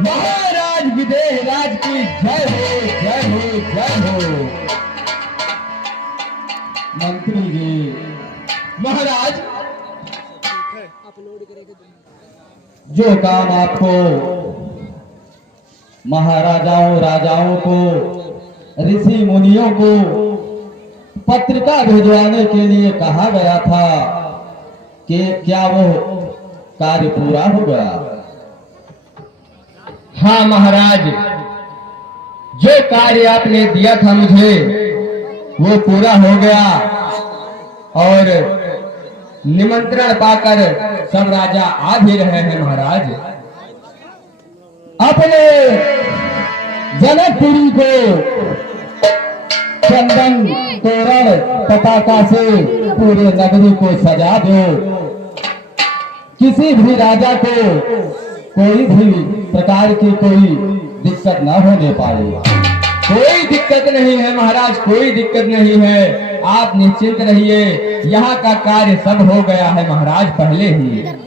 महाराज विदेह राज की जय हो, जय हो, जय हो। मंत्री जी, महाराज जो काम आपको महाराजाओं राजाओं को ऋषि मुनियों को पत्रिका भिजवाने के लिए कहा गया था कि क्या वो कार्य पूरा हो गया? हाँ महाराज, जो कार्य आपने दिया था मुझे वो पूरा हो गया और निमंत्रण पाकर सब राजा आ भी रहे हैं महाराज। अपने जनकपुरी को चंदन तोरण पताका से पूरे नगरी को सजा दो। किसी भी राजा को कोई भी प्रकार की कोई दिक्कत न होने पाए। कोई दिक्कत नहीं है महाराज, कोई दिक्कत नहीं है, आप निश्चिंत रहिए। यहाँ का कार्य सब हो गया है महाराज पहले ही।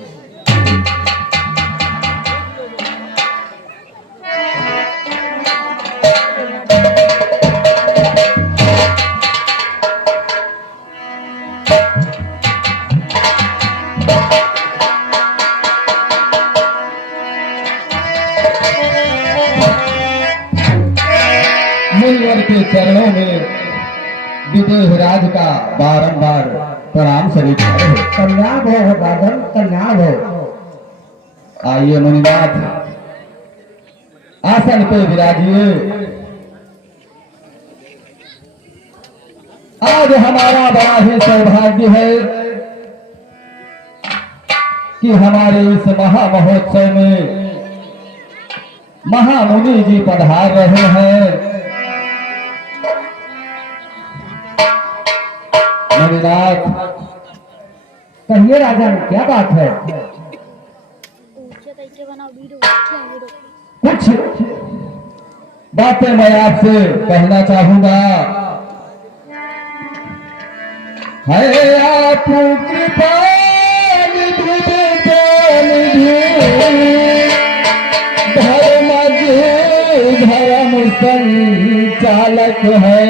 मुनिवर के चरणों में विदेह राज का बारंबार प्रणाम सभी हो। कल्याण हो राजन, कल्याण हो। आइए मुनिनाथ, आसन पे विराजिए। आज हमारा बड़ा ही सौभाग्य है कि हमारे इस महामहोत्सव में महामुनि जी पधार रहे हैं। मुनिनाथ, कहिए राजन, क्या बात है? कुछ बातें मैं आपसे कहना चाहूंगा। है आप कृपा निधि धर्म संचालक है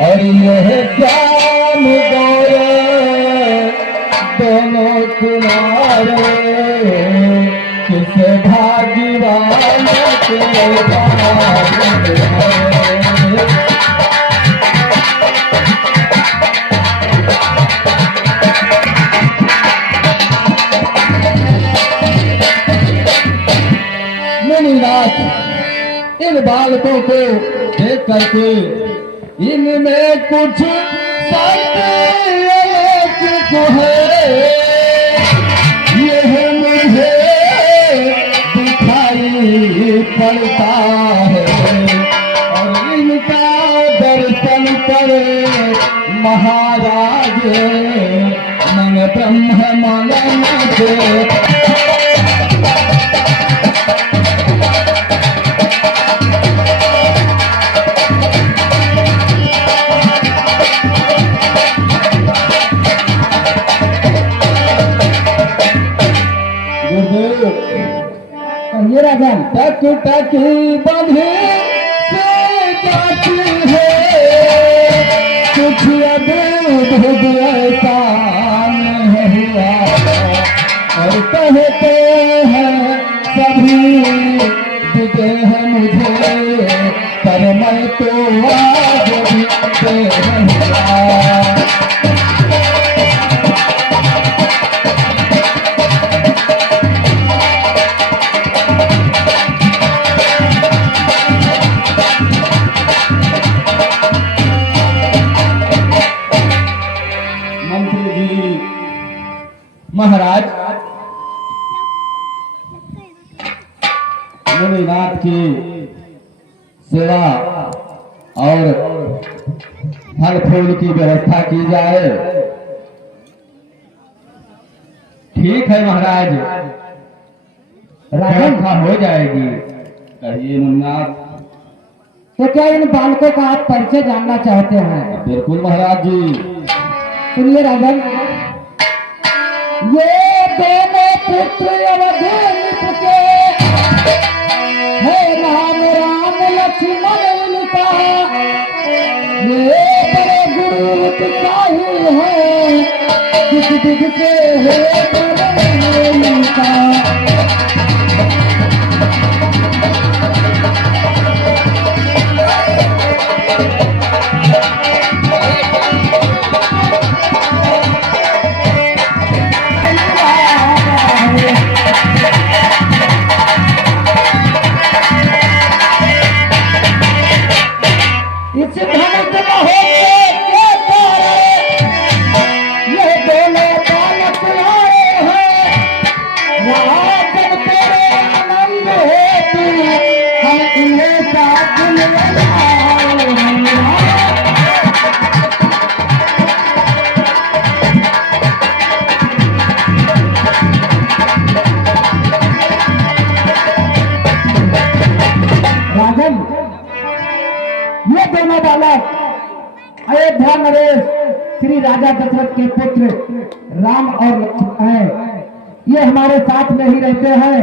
और यह श्याम गौर दोनों किनारे किस भाग्यवान के भाग्य है। मुनिनाथ, इन बालकों को देख करके इनमें कुछ सत्य है, यह मुझे दिखाई पड़ता है और इनका दर्शन करे महाराज मन ब्रह्म मन से। कहिए राजन। तक तक बंधे से जाती है, कुछ अद्भुत ऐसा नहीं हुआ और कहते हैं सभी विदेह मुझे, पर मैं तो आज भी हुआ। महाराज, मुनिनाथ की सेवा और फल फूल की व्यवस्था की जाए। ठीक है महाराज, व्यवस्था हो जाएगी। कहिए मुनिनाथ। तो क्या इन बालकों का आप परिचय जानना चाहते हैं? बिल्कुल महाराज जी। सुनिए राजन, ये दोनों पुत्र अवधि के है राम राम लक्ष्मण इनका ये बड़े गुरु चाहिए है किस दिख के है बड़े इनका इस धनुष महोत्सव के द्वारा ये दोनों बालक आए हैं राजन तेरे आनंद हेतु हम इन्हें साथ ले आए हैं। राजन ये दोनों बालक अयोध्या नरेश श्री राजा दशरथ के पुत्र राम और लक्ष्मण हैं। ये हमारे साथ में ही रहते हैं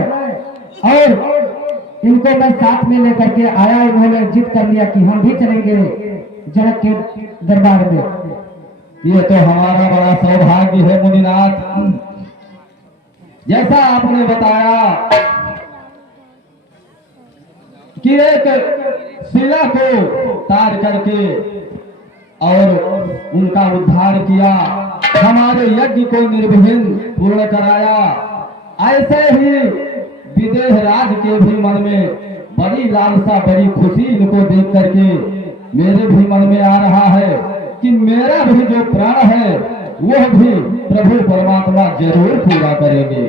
और इनको मैं साथ में लेकर के आया। इन्होंने जिद कर लिया कि हम भी चलेंगे जनक के दरबार में। ये तो हमारा बड़ा सौभाग्य है मुनिनाथ। जैसा आपने बताया कि एक शिला को तार करके और उनका उद्धार किया, हमारे यज्ञ को निर्विघ्न पूर्ण कराया, ऐसे ही विदेह राज के भी मन में बड़ी लालसा, बड़ी खुशी इनको देख करके मेरे भी मन में आ रहा है कि मेरा भी जो प्राण है वह भी प्रभु परमात्मा जरूर पूरा करेंगे।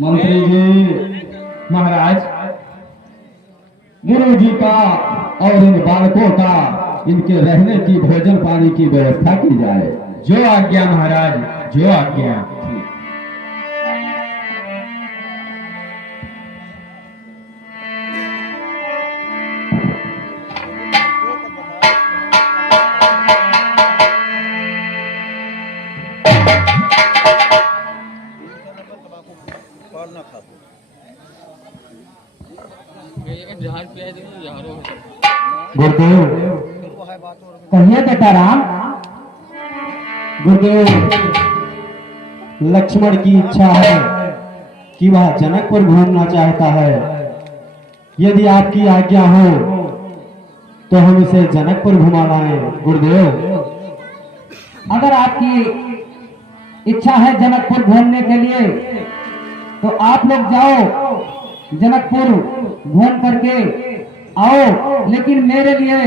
मंत्री जी, महाराज, गुरु जी का और इन बालकों का, इनके रहने की, भोजन पानी की व्यवस्था की जाए। जो आज्ञा महाराज, जो आज्ञा। गुरुदेव, कहिए बेटा राम। गुरुदेव, लक्ष्मण की इच्छा है कि वह जनकपुर घूमना चाहता है। यदि आपकी आज्ञा हो तो हम इसे जनकपुर घुमा लाएं। गुरुदेव, अगर आपकी इच्छा है जनकपुर घूमने के लिए तो आप लोग जाओ, जनकपुर घूम करके आओ, लेकिन मेरे लिए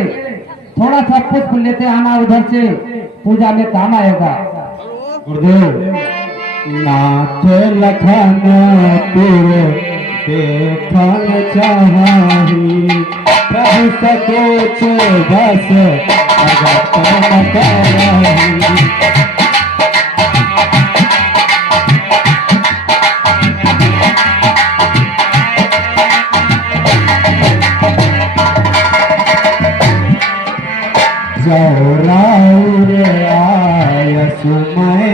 थोड़ा सा पुष्प लेते आना, उधर से पूजा में काम आएगा। गुरुदेव, नाथ लखन पुर देखन चाही, प्रभु सकोच बस अगत न करही। जौराउर आय सुमय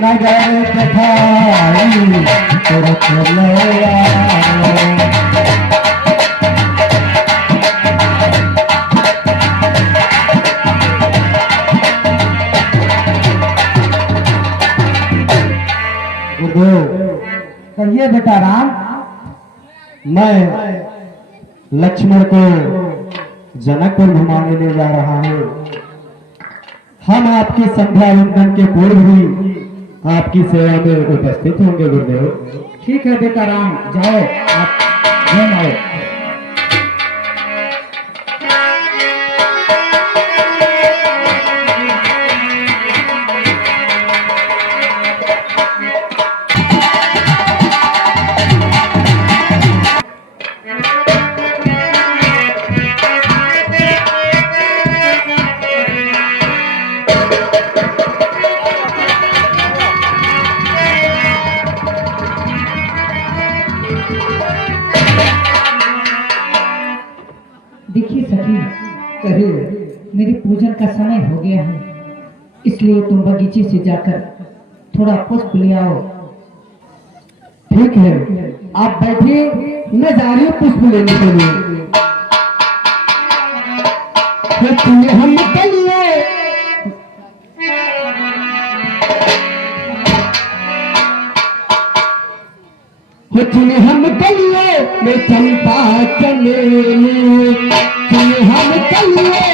नगर दिखाई तुरत ले आए। कहिए बेटा राम। मैं लक्ष्मण को जनकपुर घुमाने ले जा रहा हूँ। हम आपकी संध्या वंदन के पूर्व ही आपकी सेवा में उपस्थित होंगे। गुरुदेव, ठीक है बेटा राम, जाओ आप घूम आओ। जी कहिए, मेरी पूजन का समय हो गया है, इसलिए तुम बगीचे से जाकर थोड़ा पुष्प ले आओ। ठीक है, आप बैठिए, मैं जा रही हूँ पुष्प लेने के लिए। तुम्हें हम कलिए तुम्हें हम कलिए में चंपा चमेली, तुम्हें हम कलिए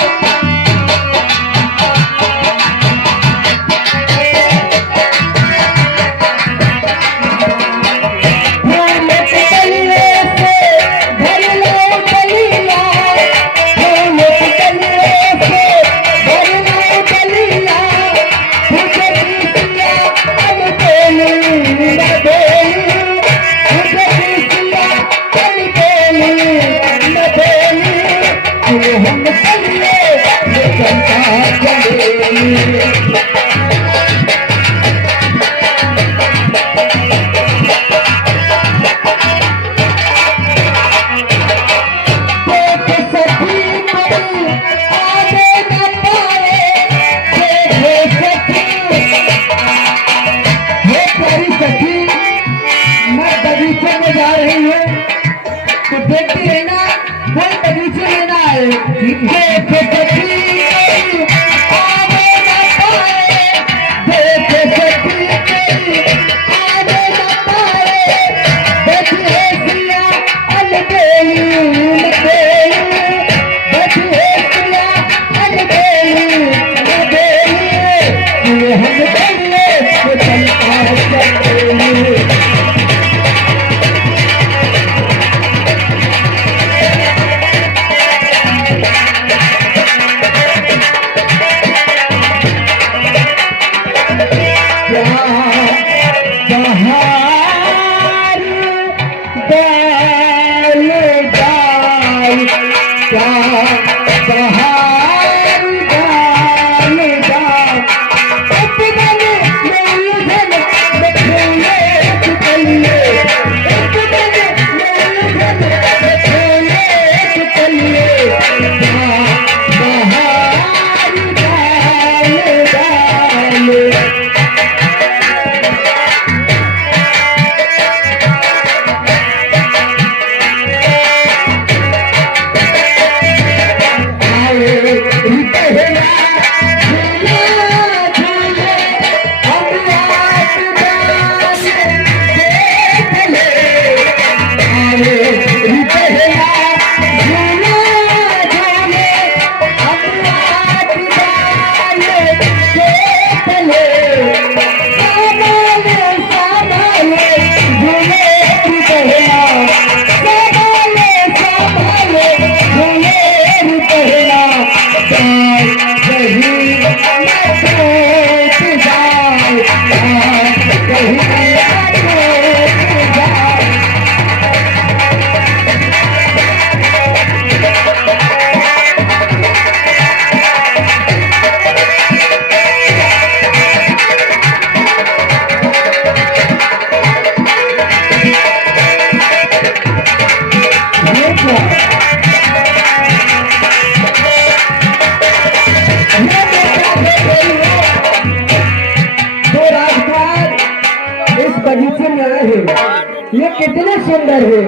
ये कितने सुंदर है,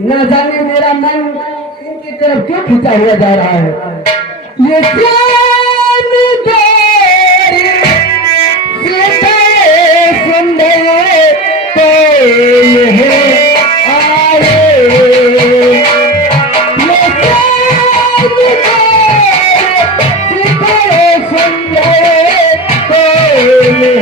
न जाने मेरा मन इनकी तरफ क्यों खिंचा हुआ जा रहा है। ये चांद तेरे सितारे सुंदर तो ये आए, ये चांद तेरे सितारे सुंदर तो ये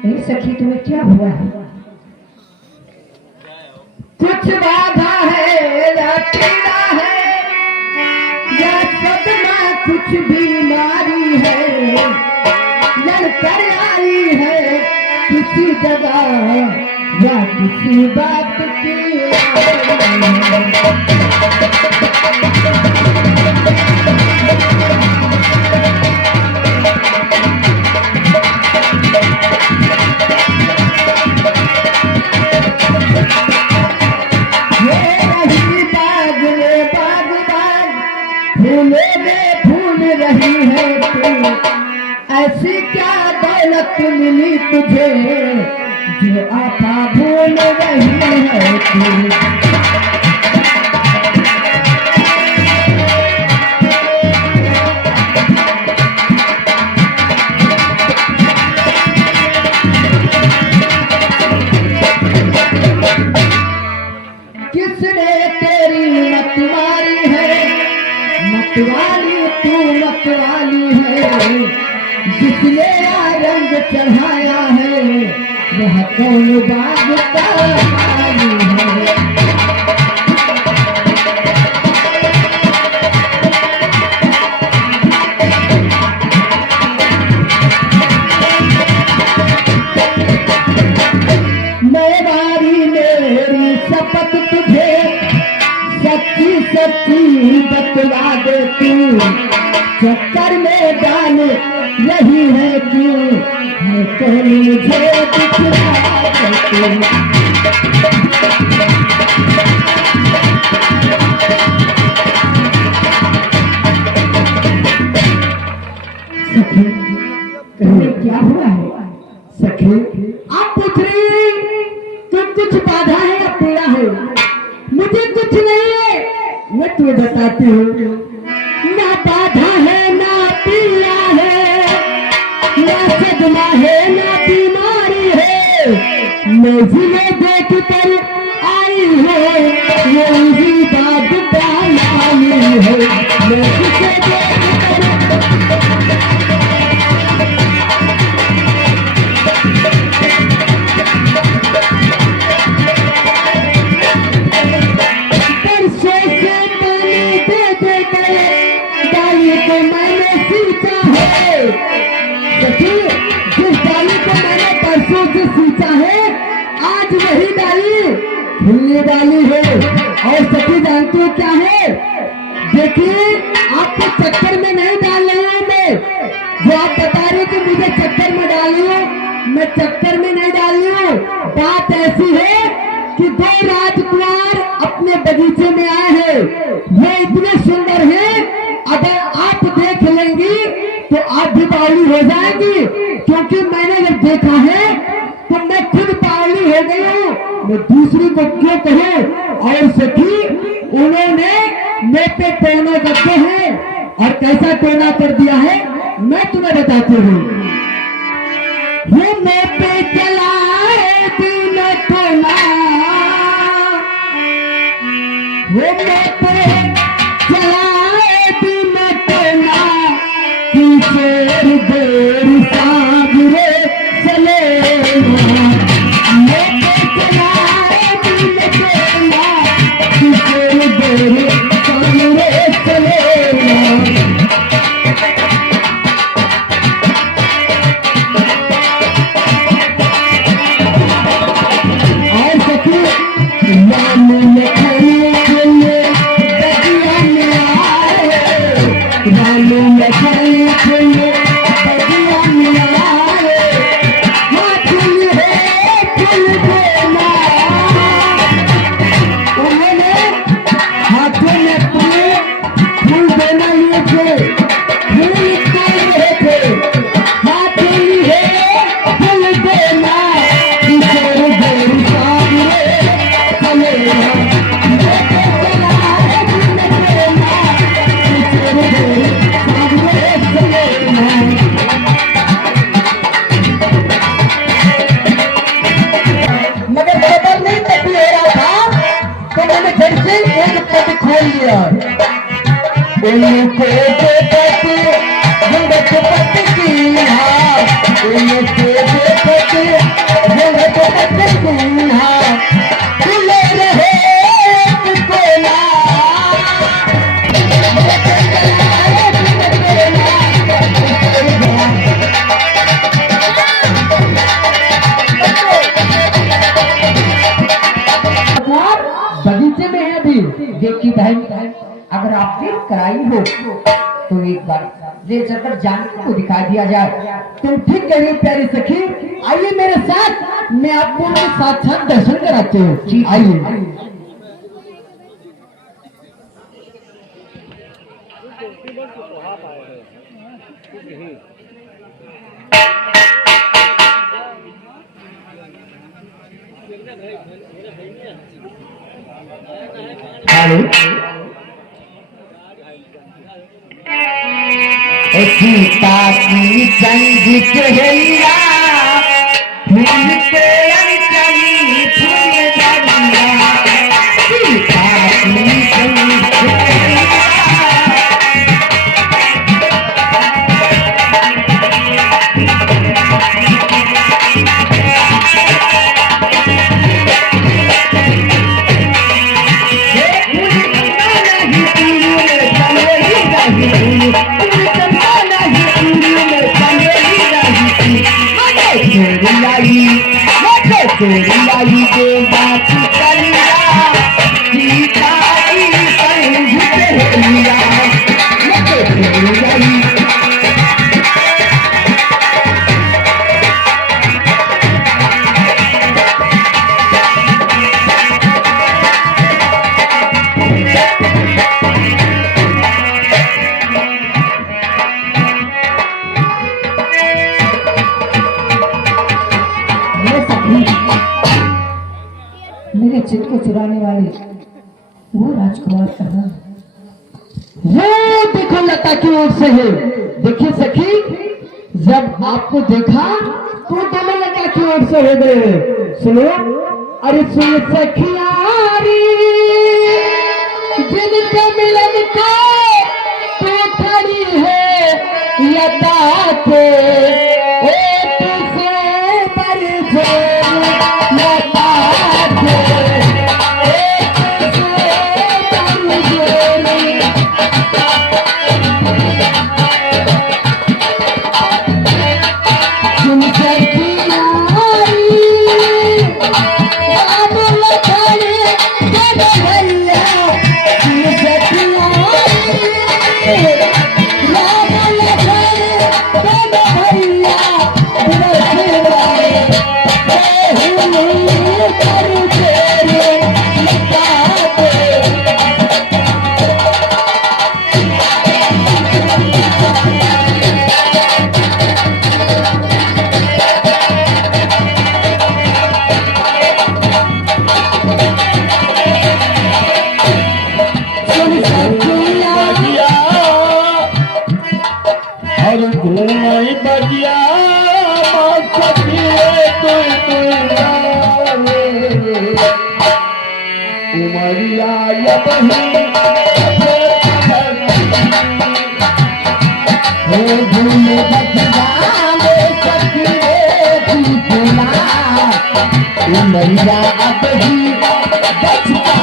ए सखी तुम्हें क्या हुआ है? कुछ बाधा है या पीड़ा है या सदमा, कुछ बीमारी है, लड़कर आई है किसी जगह या किसी बात की। फूल रही है तू, ऐसी क्या दौलत मिली तुझे जो आपा भूल रही है तू। किसने तेरी मतवारी है, मतवाली तू मतवाली है, जिसने रंग चढ़ाया है वह कौन बाग का माली है। मैं बारी मेरी शपथ तुझे सच्ची सच्ची बतला दे तू, चक्कर में डाल रही है क्यों, है कौन मुझे दिखला दे तू। सखी तुम्हें क्या हुआ है? सखी आप पूछ रही तुम कुछ बाधा है या पीड़ा है? मुझे कुछ नहीं है, मैं तुम्हें बताती हूँ। ना बाधा है ना पीड़ा है, ना सदमा है ना बीमारी है, मैं जिले देख कर आई है यही बात पाई है, मैं जिसे देख कर सींचा है आज वही डाली खिलने वाली है। और सखी जानती हो क्या है? देखिए आपको चक्कर में नहीं डाल रही हूँ मैं, जो आप बता रहे हो कि मुझे चक्कर में डाली हो, मैं चक्कर में नहीं डाली हूँ। बात ऐसी है कि दो राजकुमार अपने बगीचे में आए हैं, ये इतने सुंदर हैं, अगर आप देख लेंगी तो आप भी बावली हो जाएंगी, क्योंकि मैंने जब देखा है तो मैं खुद बावली हो गई हूँ, मैं दूसरी को क्यों कहूँ। और सखी उन्होंने मेरे पे टोना करते हैं, और कैसा टोना कर दिया है मैं तुम्हें बताती हूँ। ये मेरे पे चला है दिन टोना, वो मेरे पे चला है दिन टोना, किशोर देर सागरे चले उनको देखते की उनको देखते देखिए बहन, अगर आप देख कर आई हो तो एक बार ले चलकर जानकी को दिखा दिया जाए। तुम ठीक कह रही प्यारी सखी, आइए मेरे साथ, मैं आपको उनके साक्षात दर्शन कराते हूँ। आइए। सीता की चंद चेहरा फूल के अंचली फूल डालिया, सीता की चंद चेहरा। लाई के बात करिया, सीता की संग चेहरा, मेरे चित्त को चुराने वाले वो राजकुमार करना, वो देखो लता की ओर से है। देखिए सखी, जब आपको देखा तो दोनों लता की ओर से हो गए। सुनो, अरे सुन सखियारी, जिनके मिलन को तो खड़ी है लता के ओट से बरसे लता मरिया अब ही बचपन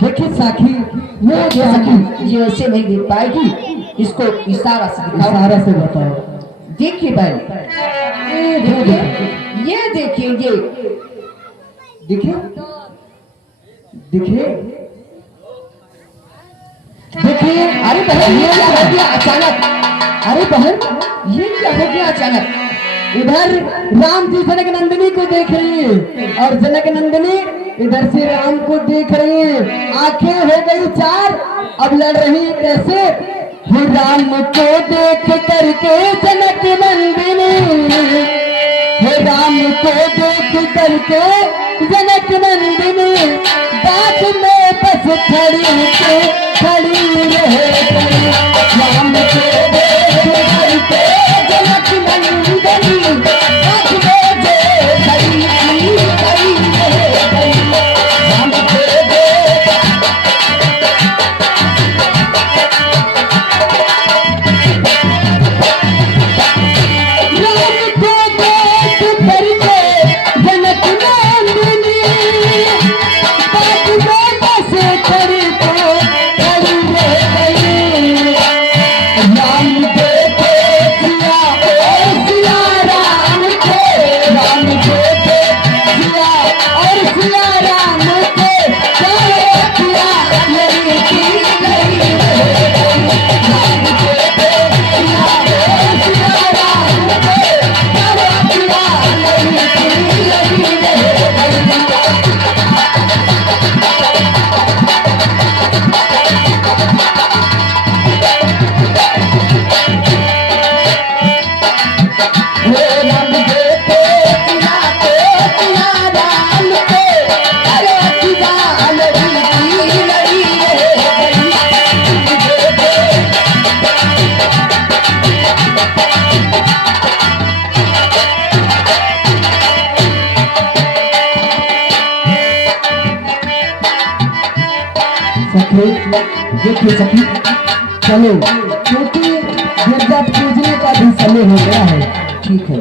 देखिए साखी, वो साखी ये ऐसे नहीं देख पाएगी, इसको इशारा से दिखाओ। इशारा से बताओ। देखिए भाई, ये देखिए, ये देखिए, ये देखिए, देखिए देखिए, अरे बहन ये क्या हो गया अचानक? अरे बहन ये क्या हो गया अचानक? इधर राम जी जनक नंदिनी को देख रही है और जनक नंदिनी इधर से राम को देख रही है। आंखें हो गई चार, अब लड़ रही कैसे? हे राम को देख करके जनक नंदिनी, हे राम को देख करके जनक नंदिनी, बात में बस खड़ी रह गई। राम को देख करके जनक नंदिनी, बात में जो खड़ी रह गई। राम को देख देखिए सखी, चलो क्योंकि गिरजा पूजने का भी समय हो गया है। ठीक है,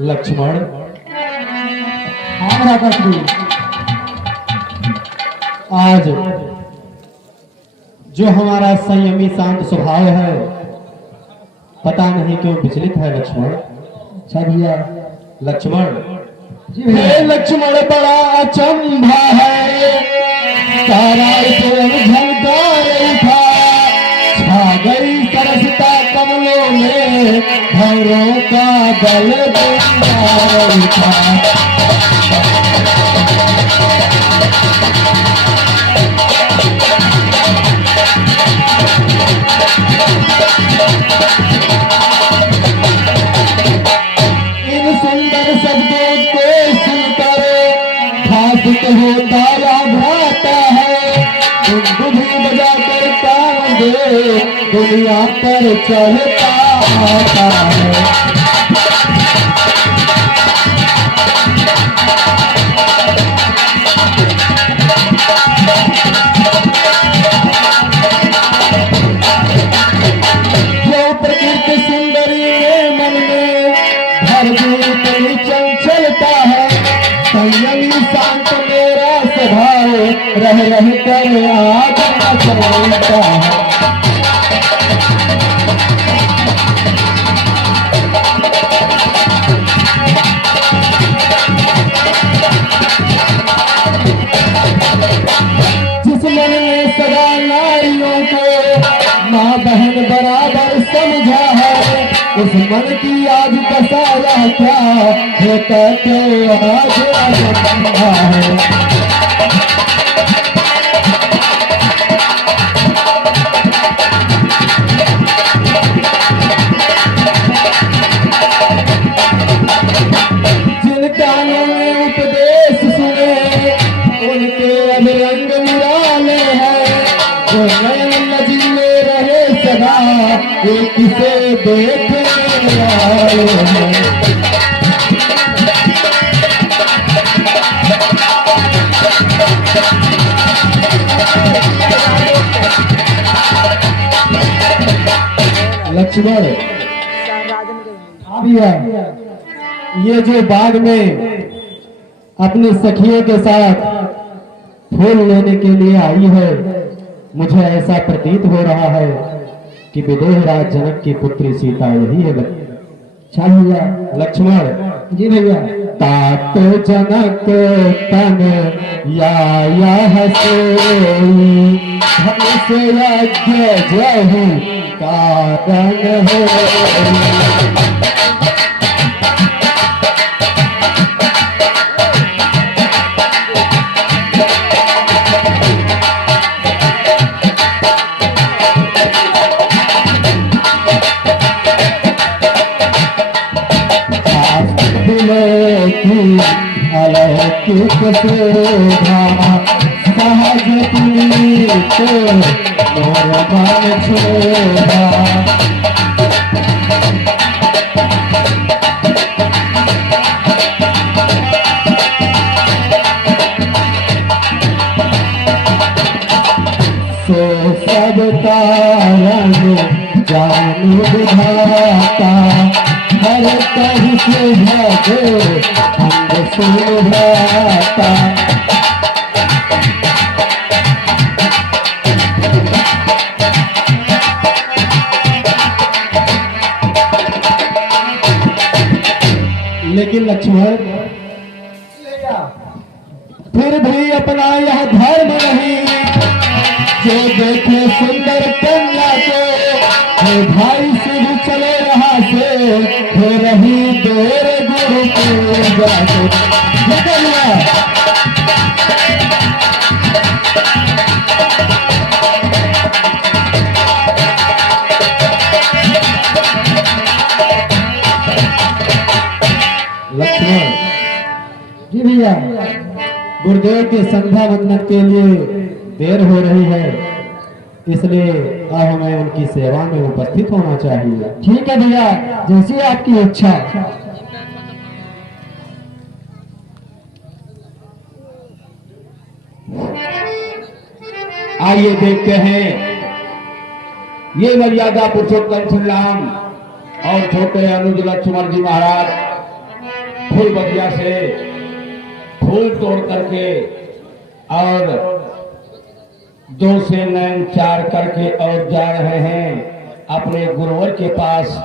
लक्ष्मण, हाँ राधा श्री, आज जो हमारा संयमी शांत स्वभाव है पता नहीं क्यों विचलित है लक्ष्मण। अच्छा भैया। लक्ष्मण, हे लक्ष्मण बड़ा अचंभा है, सारा झंकार उठा, छा गई सरसता कमलों में, भौरों का दल बंगार उठा। होता घाता है, बुद्धि बजा कर काम दे, दुनिया पर चढ़ता आता है। जो प्रकृति सुंदरी में मन में भर दी चंचलता है, संयमी शांत मेरा स्वभाव रह कर आगे चलता है। जिस मन में सदा नारियों को माँ बहन बराबर समझा है, उस मन की आज बसाया क्या होता तो आज समझा है। जिन कानों में उपदेश सुने उनके अब रंग निराले हैं, जो नयन नजीले रहे सदा एक से देखने वाले हैं। लक्ष्मण, भैया ये जो बाग में अपनी सखियों के साथ फूल लेने के लिए आई है, मुझे ऐसा प्रतीत हो रहा है कि विदेह राज जनक की पुत्री सीता यही है। अच्छा भैया। लक्ष्मण, जी भैया। तात जनक तन या हसोई धनुष यज्ञ जहु कारण हो। अलौकिक शोभा सहज प्रीत मोर मन शोभा। सो सब कारण जानु विधाता हर कहीं से भगो अंग सुभाता। लेकिन लक्ष्मण फिर भी अपना यह धर्म नहीं, जो देखे सुंदर कन्या को भाई से भी चले रहा से हो रही देर गुरु पूजा को। लक्ष्मण जी भैया। गुरुदेव के संध्या वंदन के लिए देर हो रही है, इसलिए अब हमें उनकी सेवा में उपस्थित होना चाहिए। ठीक है भैया, जैसी आपकी इच्छा। आइए देखते हैं ये मर्यादा पुरुषोत्तम श्री राम और छोटे अनुज लक्ष्मण जी महाराज फूल बगिया से फूल तोड़ करके और दो से नैन चार करके और जा रहे हैं अपने गुरुवर के पास।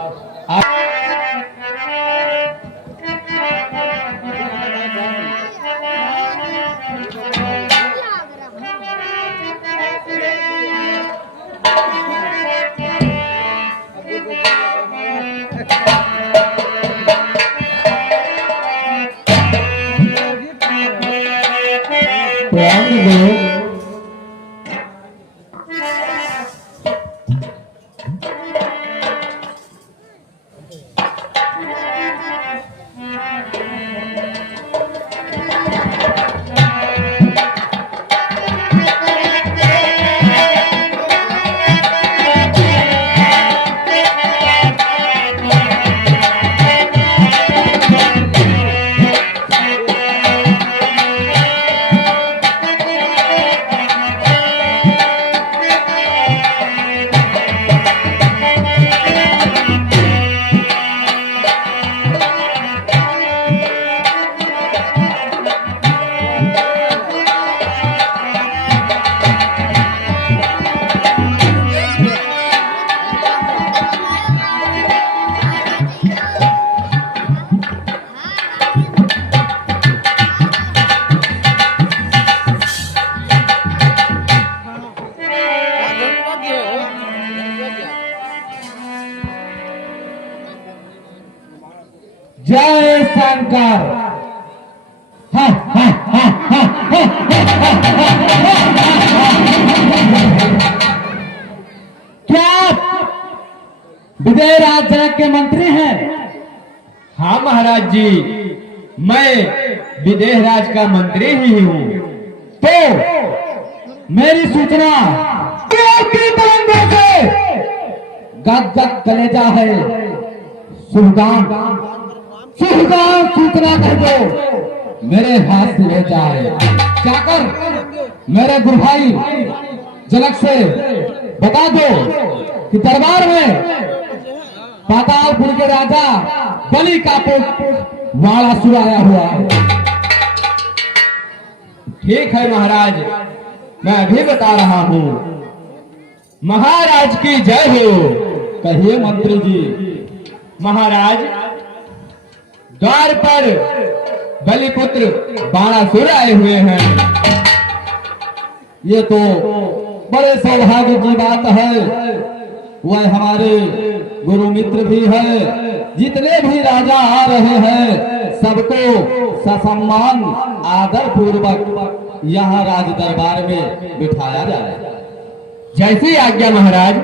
जय शंकर। क्या विजय राज जनक के मंत्री हैं? हाँ महाराज जी, मैं विदेह राज का मंत्री ही हूँ। तो मेरी सूचना की तरंगों से गद गद कलेजा है। सुहगान सूचना कह दो मेरे हाथ से ले जाए। जाकर मेरे गुरु भाई जनक से बता दो कि दरबार में पातालपुर के राजा बलि का पुत्र वाणासुर आया हुआ है। ठीक है महाराज, मैं अभी बता रहा हूँ। महाराज की जय हो। कहिए मंत्री जी। महाराज, द्वार पर बलिपुत्र बाणासुर आए हुए हैं। ये तो बड़े सौभाग्य की बात है। वह हमारे गुरु मित्र भी है। जितने भी राजा आ रहे हैं सबको ससम्मान आदर पूर्वक यहाँ राज दरबार में बिठाया जाए। जैसी आज्ञा महाराज।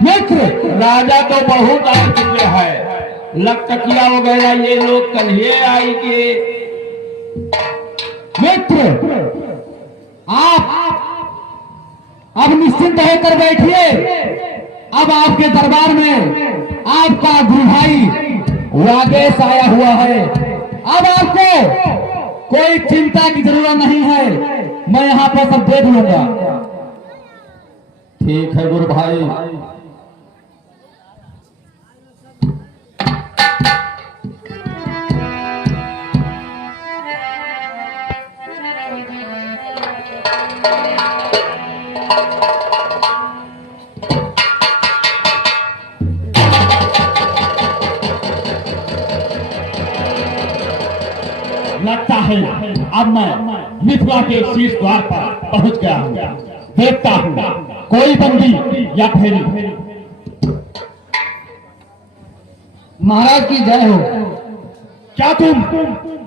मित्र, राजा तो बहुत आ चुके हैं। लकटकिया वगैरह ये लोग कल ही आई के। मित्र, आप अब निश्चिंत होकर बैठिए। अब आपके दरबार में आपका गुरु भाई राकेश आया हुआ है। अब आपको कोई चिंता की जरूरत नहीं है। मैं यहाँ पर सब देख लूंगा। ठीक है गुरु भाई। लगता है अब मैं मिथिला के शीर्ष द्वार पर पहुंच गया हूँ। देखता हूँ कोई बंदी या फेरी। महाराज की जय हो। क्या तुम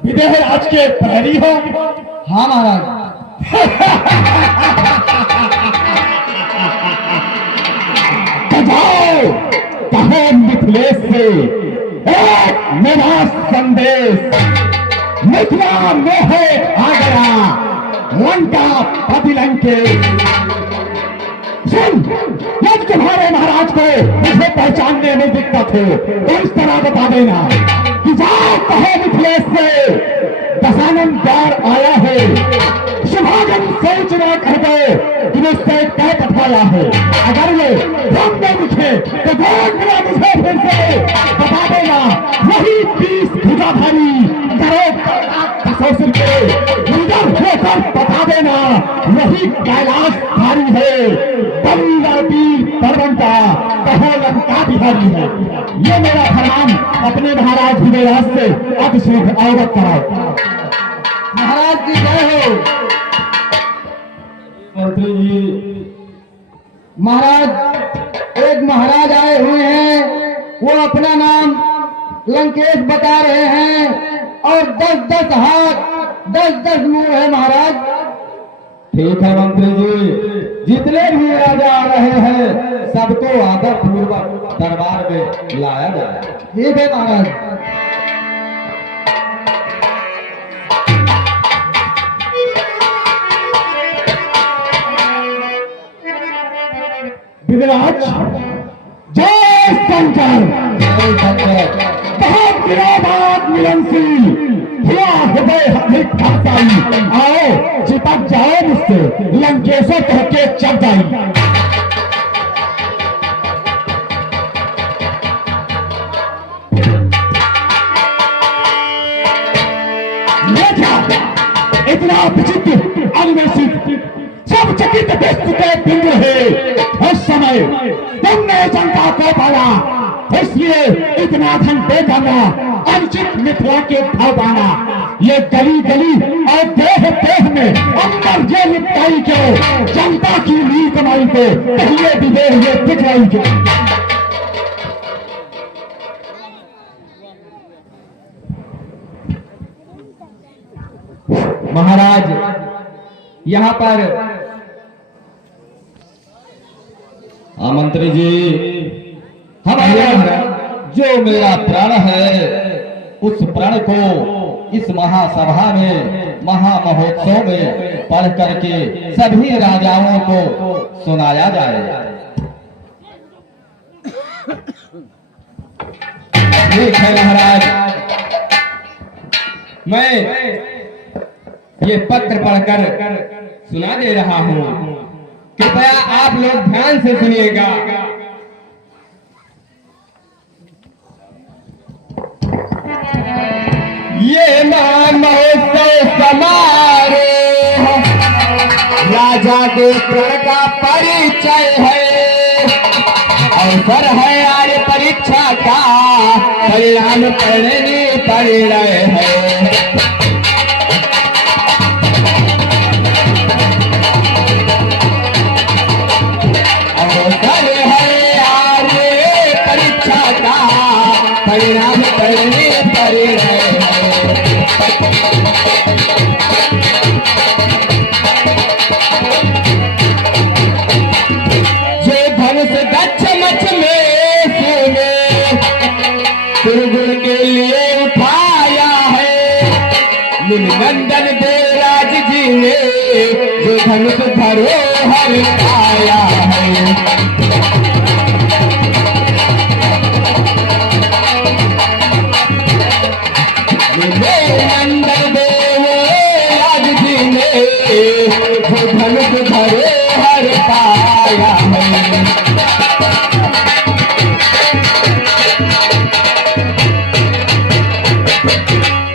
विदेह राज के प्रहरी हो? हाँ महाराज। तो जाओ, कहो मिथिलेश से एक मेरा संदेश। मिथिला में है आ गया लंका पतिलंके। सुन, जब तुम्हारे महाराज को मुझे पहचानने में दिक्कत हो तो इस तरह बता देना कि जाओ कहो मिथिलेश से दशानन द्वार आया है। शुभागम सोच न कह दो कि उससे कह पठाया है। अगर ये सामने दिखे तो ढूंढ मिला मुझे फिर से बता देना। वही 20 भुजाधारी करो ससुर के निडर होकर बता देना। वही कैलाश धारी है बलिवीर परवंता कहो लंका बिहारी है। ये मेरा फरमान अपने महाराज हृदयराज से अतिशीघ्र अवगत कराओ। महाराज की जय हो। मंत्री जी, महाराज एक महाराज आए हुए हैं। वो अपना नाम लंकेश बता रहे हैं और 10-10 हाथ 10-10 मुंह है महाराज। ठीक है मंत्री जी। जितने भी राजा आ रहे हैं सबको आदर पूर्वक दरबार में लाया जाए। ठीक है महाराज। विराज जय शंकर। जय शंकर। बहुत दिनों बाद मिलनशील हुआ हृदय अधिक खासाई। आओ चिपक जाओ मुझसे लंकेशों कह के चढ़ जाई। इतना विचित्र अन्वेषित सब चकित के दिन रहे। उस समय तुमने जनता को पाया इसलिए इतना धन दे डाला। अनुचित मिथिला के भाव बाना ये गली गली और देह देह में अंदर ये निपटाई के जनता की ली कमाई को पहले विदेह ये दिखलाई के। महाराज यहाँ पर मंत्री जी, हमारा जो मेरा प्राण है उस प्राण को इस महासभा में महामहोत्सव में पढ़ करके सभी राजाओं को सुनाया जाए। ठीक है महाराज। मैं ये पत्र पढ़कर सुना दे रहा हूँ। कृपया आप लोग ध्यान से सुनिएगा। ये से समारे राजा के प्रण का परिचय है, अवसर है आर्य परीक्षा का, परिणाम पढ़ने पड़ रहे हैं। अवसर है आर्य परीक्षा का, परिणाम पढ़ने पड़ रहे हैं। गुरु के लिए उठाया है नीलकंठन देवराज जी ने, जो धनुष धरोहर पाया है। नीलकंठन देवराज जी ने, जो धनुष धरोहर पाया है।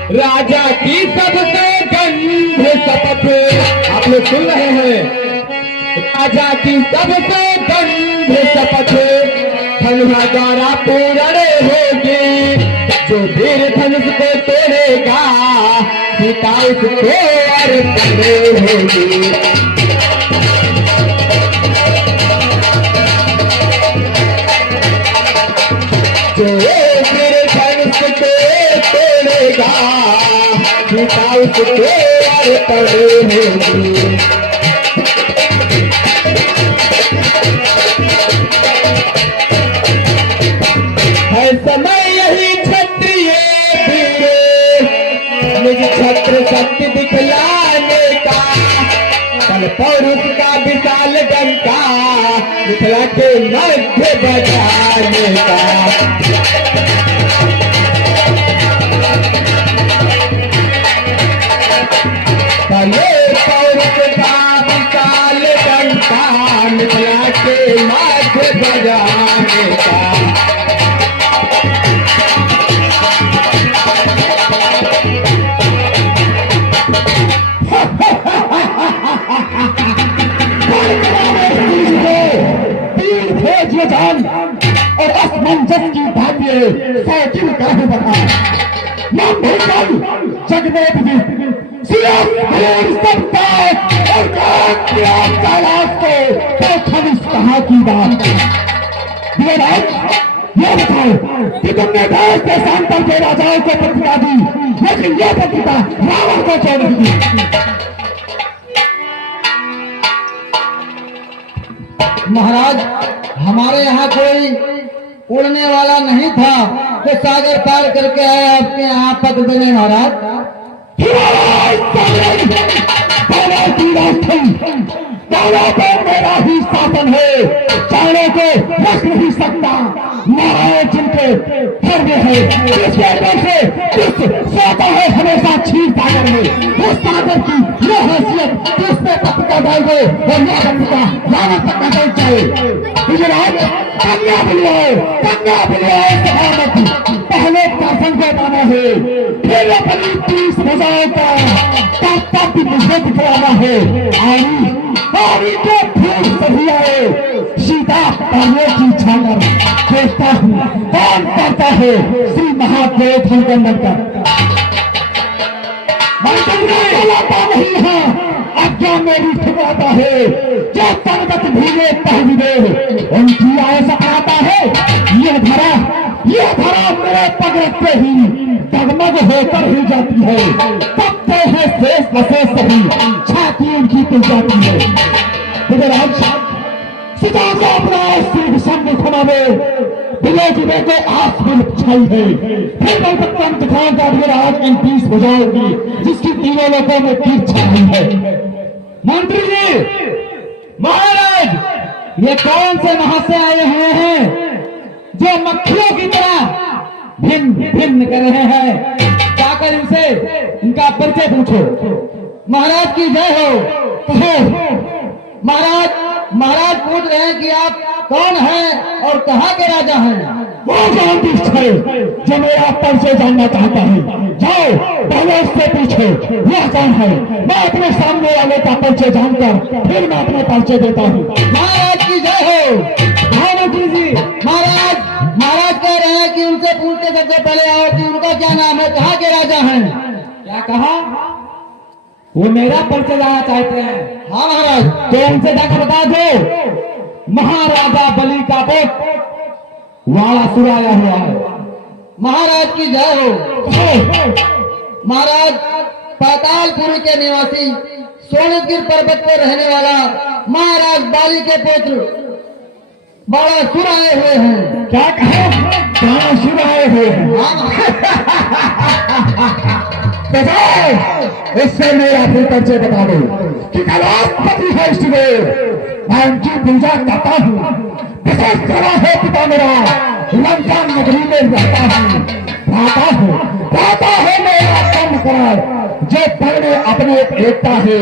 राजा की सबसे गंभीर शपथ, आप लोग सुन रहे हैं, राजा की सबसे गंभीर शपथ धनुष द्वारा पूर्ण होगी, जो वीर धनुष को तोड़ेगा सीता उसको अर्पण होगी। जो वीर धनुष को तोड़ेगा सीता उसको अर्पण होगी। है समय यही क्षत्रिय वीरों, निज छत्र शक्ति दिखलाने का, कल पौरुष का विशाल डंका मिथिला के मध्य बजाने का। कले पौरुष का विशाल डंका मिथिला के मध्य बजाने का। और असमंजस की भाग्य सैकिल का बता जग में कहा की बात ये बताओ कि तुमने देश के सांतर के राजाओं को पत्रिका दी, लेकिन यह पत्रिका रावण को क्यों नहीं दी? महाराज, हमारे यहाँ कोई उड़ने वाला नहीं था तो सागर पार करके आए आपके यहाँ पत्र देने। महाराज मेरा ही शासन है, चारों को रख नहीं सकता। नारायण जिनके धर्म है, जिसके अंदर से कुछ सोता है हमेशा क्षीर सागर में, उस सागर की यह हैसियत जिसमें पत्रिका डाल दे और यह पत्रिका रावण तक पहुंच जाए। गुजरात कन्या बुलाओ सभामती, पहले शासन को पाना है, फिर अपनी 30 भुजाओं का ताकत मुझे दिखलाना है। आरी के फूल सभी आए, सीता पहले की छागर देखता हूँ कौन करता है श्री महादेव धनगंडन का। नहीं है आज्ञा मेरी ठुकराता है, जो तनगत भीगे तहवीर उनकी आय सकाता है। यह धरा मेरे पग रखते ही डगमग होकर ही जाती है, तब है शेष बसे सही छाती उनकी तुल जाती है। सीता को अपना सिर सामने घुमावे, विजय जिले को आस में छाई है, फिर पंत खान का विराज इन 30 भुजाओगी, जिसकी तीनों लोगों में तीर छाई है। मंत्री जी, महाराज, ये कौन से महाशय आए हुए हैं जो मक्खियों की तरह भिन्न भिन्न कर रहे हैं? जाकर इनसे इनका परिचय पूछो। महाराज की जय हो। कहो महाराज, महाराज पूछ रहे हैं कि आप कौन हैं और कहाँ के राजा हैं। वो कौन है जो मेरा परिचय जानना चाहता है? जाओ पहले उससे पूछो वह कौन है। मैं अपने सामने वाले का परिचय जानकर फिर मैं अपना परिचय देता हूँ। महाराज की जय हो। हाँ मंत्री जी। महाराज कह रहे हैं कि उनसे पूछ के सबसे पहले आओ कि उनका क्या नाम है, कहाँ के राजा हैं। क्या कहा? वो मेरा परिचय जानना चाहते हैं। हाँ महाराज। तो उनसे जाकर बता दो महाराजा बलि का पुत्र वाणासुर आया हुआ है। महाराज की जय हो। महाराज पातालपुरी के निवासी सोनगिर पर्वत पर रहने वाला महाराज बाली के पुत्र बाणासुर आए हुए हैं। क्या कहा? बाणासुर आए हुए हैं। बताओ इससे मेरा फिर परिचय बता दो कि कैलाशपति है शिव। मैं उनकी पूजा करता हूँ। विशेष सेवा है पिता मेरा लंका नगरी में रहता हूँ। भाता है मेरा कम कर जो पहले अपने एकता है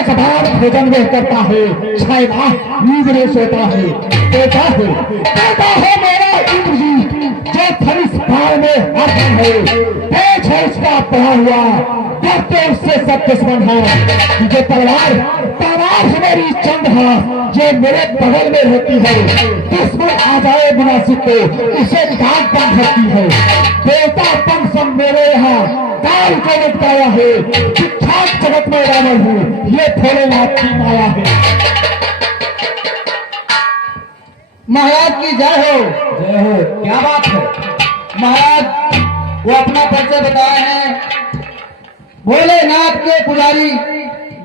एक बार भोजन में करता है 6 माह नींद में सोता है। बेटा है मेरा इंद्रजीत जो धनुष बाण में हरदम है। पेट है उसका पड़ा हुआ डरते उससे सब दुश्मन है। जो तलवार है मेरी चंद है जो मेरे बगल में रहती है। दुश्मन आ जाए बिना सीखे उसे काट कर धरती है। देवता पन सब मेरे यहाँ काल को निपटाया है। विख्यात जगत में रावण हूँ ये भोलेनाथ की माया है। महाराज की जय हो। जय हो। क्या बात है? महाराज वो अपना परिचय बताए हैं। भोलेनाथ के पुजारी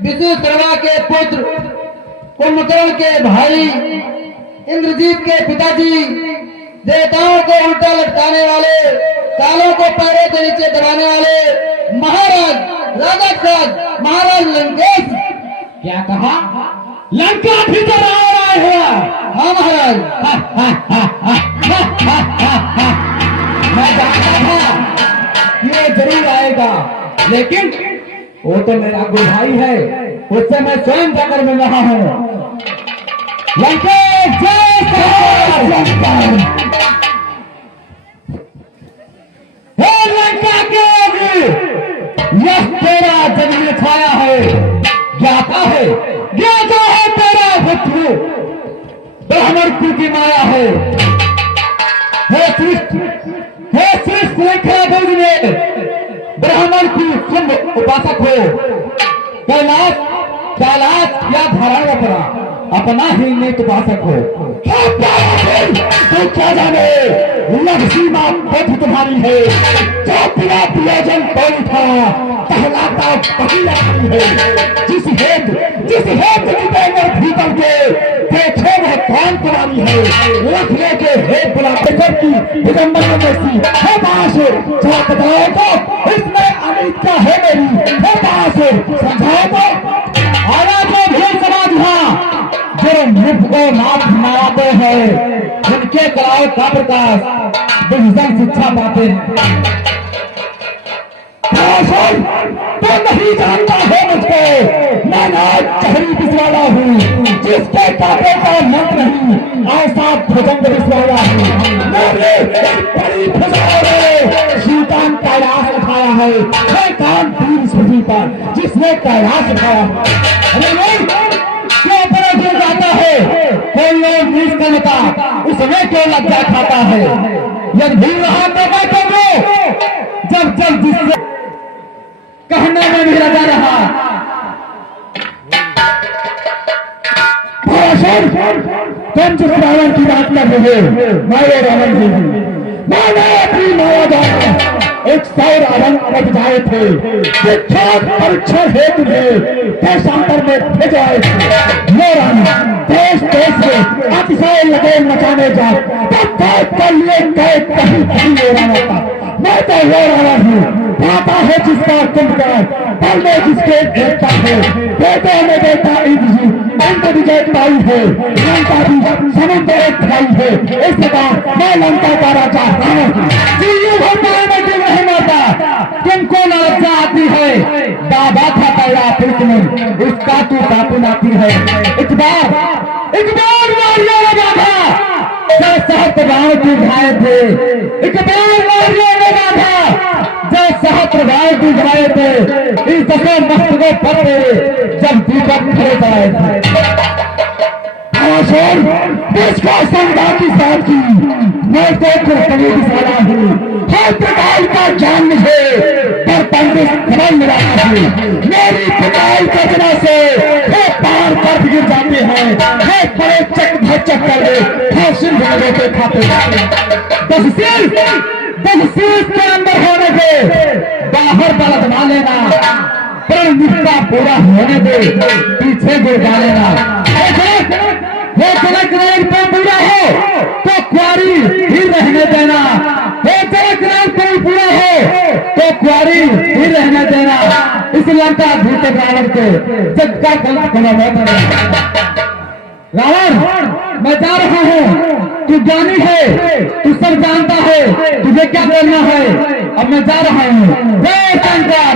विष्णु शर्मा के पुत्र कुंभकर्ण के भाई इंद्रजीत के पिताजी देवताओं को उल्टा लटकाने वाले कालों को पैरों के नीचे दबाने वाले महाराज राजा महाराज लंकेश। क्या कहा? लंका भीतर आए हुआ। हाँ महाराज। मैं जानता था ये जरूर आएगा लेकिन वो तो मेरा गुरु भाई है उससे मैं स्वयं जाकर मिल रहा हूँ। लंकेश जय हे लंका के यह तेरा जन्म छाया है। ज्ञाता है तेरा पुत्र ब्राह्मण कुल की माया है। हे सृष्टि में ब्राह्मण की शुभ उपासक हो। कैलाश क्या धारण करा अपना ही नित उपासक हो। तो क्या जाने लक्ष्मी मां पथ तुम्हारी है जो बिना प्रयोजन पर उठा कहलाता पति है। जिस हेत भीतर के देखे वह कौन तुम्हारी है। रख लेके हेत बुलाते सबकी दिगंबर जैसी है बास जरा बताओ तो इसमें अमित क्या है मेरी है बास समझाओ तो। आया तो भी समाज जो मुख को नाथ मारते हैं उनके कलाओं का प्रकाश विजन शिक्षा पाते हैं। तो नहीं जानता है मुझको मैं नाथ चहरी पिछवाड़ा हूँ जिसके काटे का मंत्र नहीं ऐसा भुजंग पिछवाड़ा हूँ। बड़ी श्रीकांत कैलाश उठाया है। मैं कान तीर सुधी पर जिसने कैलाश उठाया क्यों पराजय जाता है। कोई लोग नीच करता उसमें क्यों लज्जा खाता है। यदि भूल रहा तो मैं करूं जब जिससे कहने में भी लगा रहा। तुम जिस रावण की बात कर रहे हो मैं वो रावण ही हूँ। मैंने अपनी माया द्वारा 100 रावण बच जाए थे। विख्यात परीक्षण हेतु देशांतर में भेजाए थे। वो रावण देश में अतिशय लगन मचाने जाए तब कैद कर लिए गए कहीं वो रावण था। मैं तो वो रावण हूँ। पाता है जिसका कुंभकर्ण बल में जिसके एकता है। बेटे में बेटा इंद्र विजय भाई है। लंका भी समुद्र एक भाई है। इस प्रकार मैं लंका का राजा रावण हूँ। माता तुमको लज्जा आती है। दादा था पहला पुरुष उसका तू बापू नाती है। इकबाल मारिया ने बाधा जो सहस्त्रगान तू भाए थे। इकबाल मारिया ने बाधा जो सहस्त्रगान तू भाए थे। इन सबके मस्तकों पर जब दीपक खड़े आए थे। देश को संविधान की साथ की मैं तो करीब सारा हूँ। हर प्रकार का ज्ञान मुझे पर पंडित खबर मिला है। मेरी पिटाई कचरा से है पार पर गिर जाते हैं। है बड़े चक भचक कर फांसी भगों पे खाते हैं। तहसील के अंदर होने दे, बाहर बलद ना लेना। पर निष्ठा पूरा होने दे, पीछे गिर डालेना। वो तिलक राय पे पूरा हो तो कुआरी ही रहने देना। वो तिलक राय पे पूरा हो तो कुआरी ही रहने देना। इस लंका भूत रावण के जग का गलत बना रावण, मैं जा रहा हूँ। तू ज्ञानी है, तू सब जानता है, तुझे क्या करना है। अब मैं जा रहा हूँ। जय शंकर।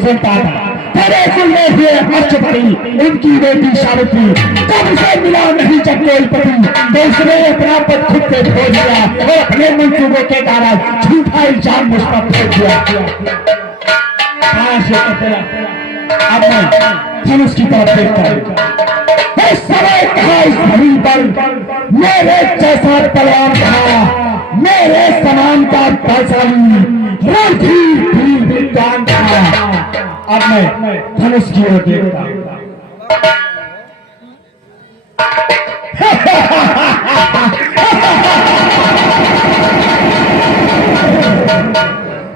सुनता था तेरे सुनने से हर्ष पड़ी इनकी बेटी शारुखी। कब से मिला नहीं जब कोई पति तो उसने अपना पद खुद से खो दिया और अपने मंसूबों के कारण झूठा इल्जाम मुझ पर फेंक दिया। अब मैं धनुष की तरफ देखता हूँ। इस समय कहा इस भूमि पर मेरे जैसा पलवान कहा, मेरे समान का बलशाली रणधीर वीर विद्वान कहा। अब मैं धनुष की ओर देखता हूं।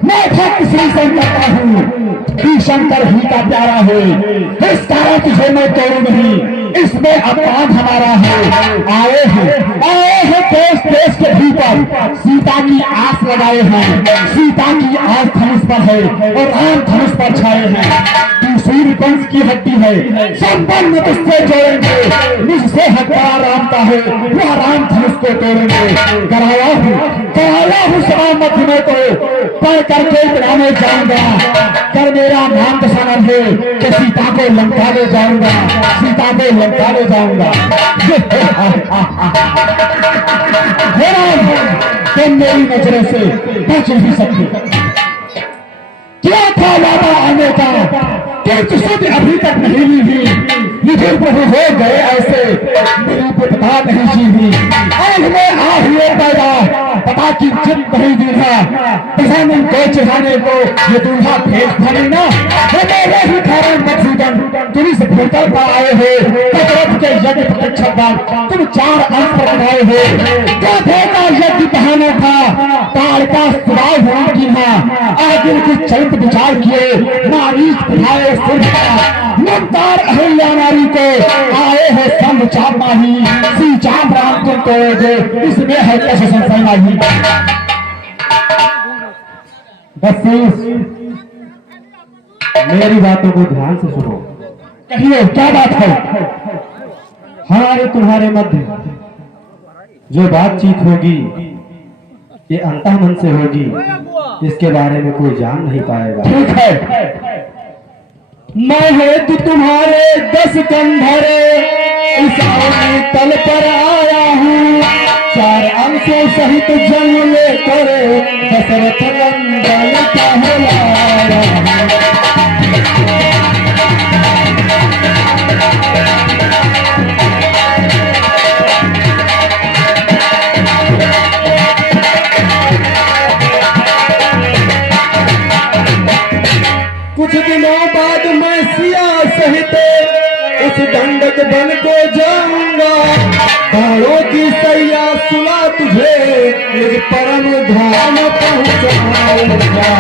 मैं भक्त श्री शंकर का हूँ, श्री शंकर ही का प्यारा है। इस कारण तुझे मैं तोड़ू नहीं, इसमें अपराध हमारा है। आए हैं देश देश के भीतर सीता की आस लगाए हैं। सीता की आस धनुष पर है और राम धनुष पर छाए हैं। तू सूर्य वंश की हड्डी है, संपन्न तुझसे जोड़ेंगे। मुझसे हकदार राम का है, वह राम धनुष को तोड़ेंगे। कराया हूँ सभा मध्य में को पढ़ करके बनाने जाऊंगा। कर मेरा नाम दशानन है तो सीता को लंका ले जाऊंगा, सीता को लंका ले जाऊंगा। तुम मेरी नजरों से बच नहीं सकते। क्या था वादा आने का, तीर्थ अभी तक नहीं ली हुई। निधि प्रभु हो गए ऐसे, मेरी पता नहीं जीवी। आज में आ हुए पैदा पता की जिद नहीं दीधा। दशानन को चढ़ाने को ये दूल्हा भेज भरी ना। मेरे ही कारण मधुसूदन तुम इस भूतल पर आए हो। दशरथ के यज्ञ प्रतीक्षा बाद तुम 4 अंक पर बनाए हो। चौथे का यज्ञ बहाना था, काल का सुराय होने की माँ। आज इनकी चरित्र विचार किए, नारीश बिठाए मुमतार अहिल्या नारी को आए हैं संग चापा ही। श्री चाप राम तुम तोड़ोगे, इसमें है कैसे संशय नहीं। बस मेरी बातों को ध्यान से सुनो। कहिए क्या बात है। हमारे तुम्हारे मध्य जो बातचीत होगी ये अंतःमन से होगी, इसके बारे में कोई जान नहीं पाएगा। ठीक है, मैं हेतु तुम्हारे 10 कंधरे इस तल पर आया हूँ। 4 अंशों सहित जन्म लेकर दशरथ नंदन कहलाया हूँ। कुछ दिनों बाद मैं सिया सहित उस दंडक बन को जाऊंगा। बाणों की सैया सुना तुझे मुझ परम धाम पहुंचाऊंगा।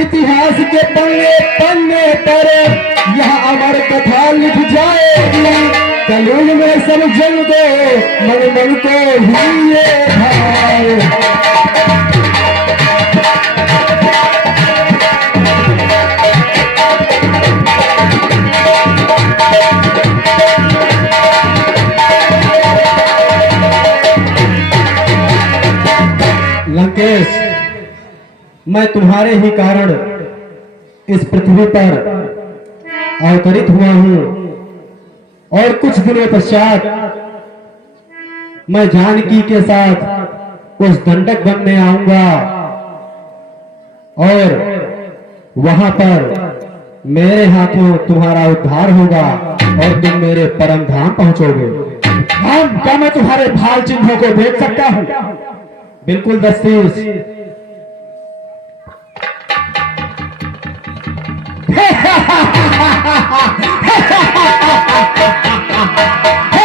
इतिहास के पन्ने पन्ने पर यह अमर कथा लिख जाएगी। कलयुग में सब जन को मन मन को ही ये भाई। मैं तुम्हारे ही कारण इस पृथ्वी पर अवतरित हुआ हूं और कुछ दिनों पश्चात मैं जानकी के साथ उस दंडक वन में आऊंगा और वहां पर मेरे हाथों तुम्हारा उद्धार होगा और तुम मेरे परम धाम पहुंचोगे। राम, क्या मैं तुम्हारे भाल चिन्हों को देख सकता हूँ? बिल्कुल दस्तीस। हे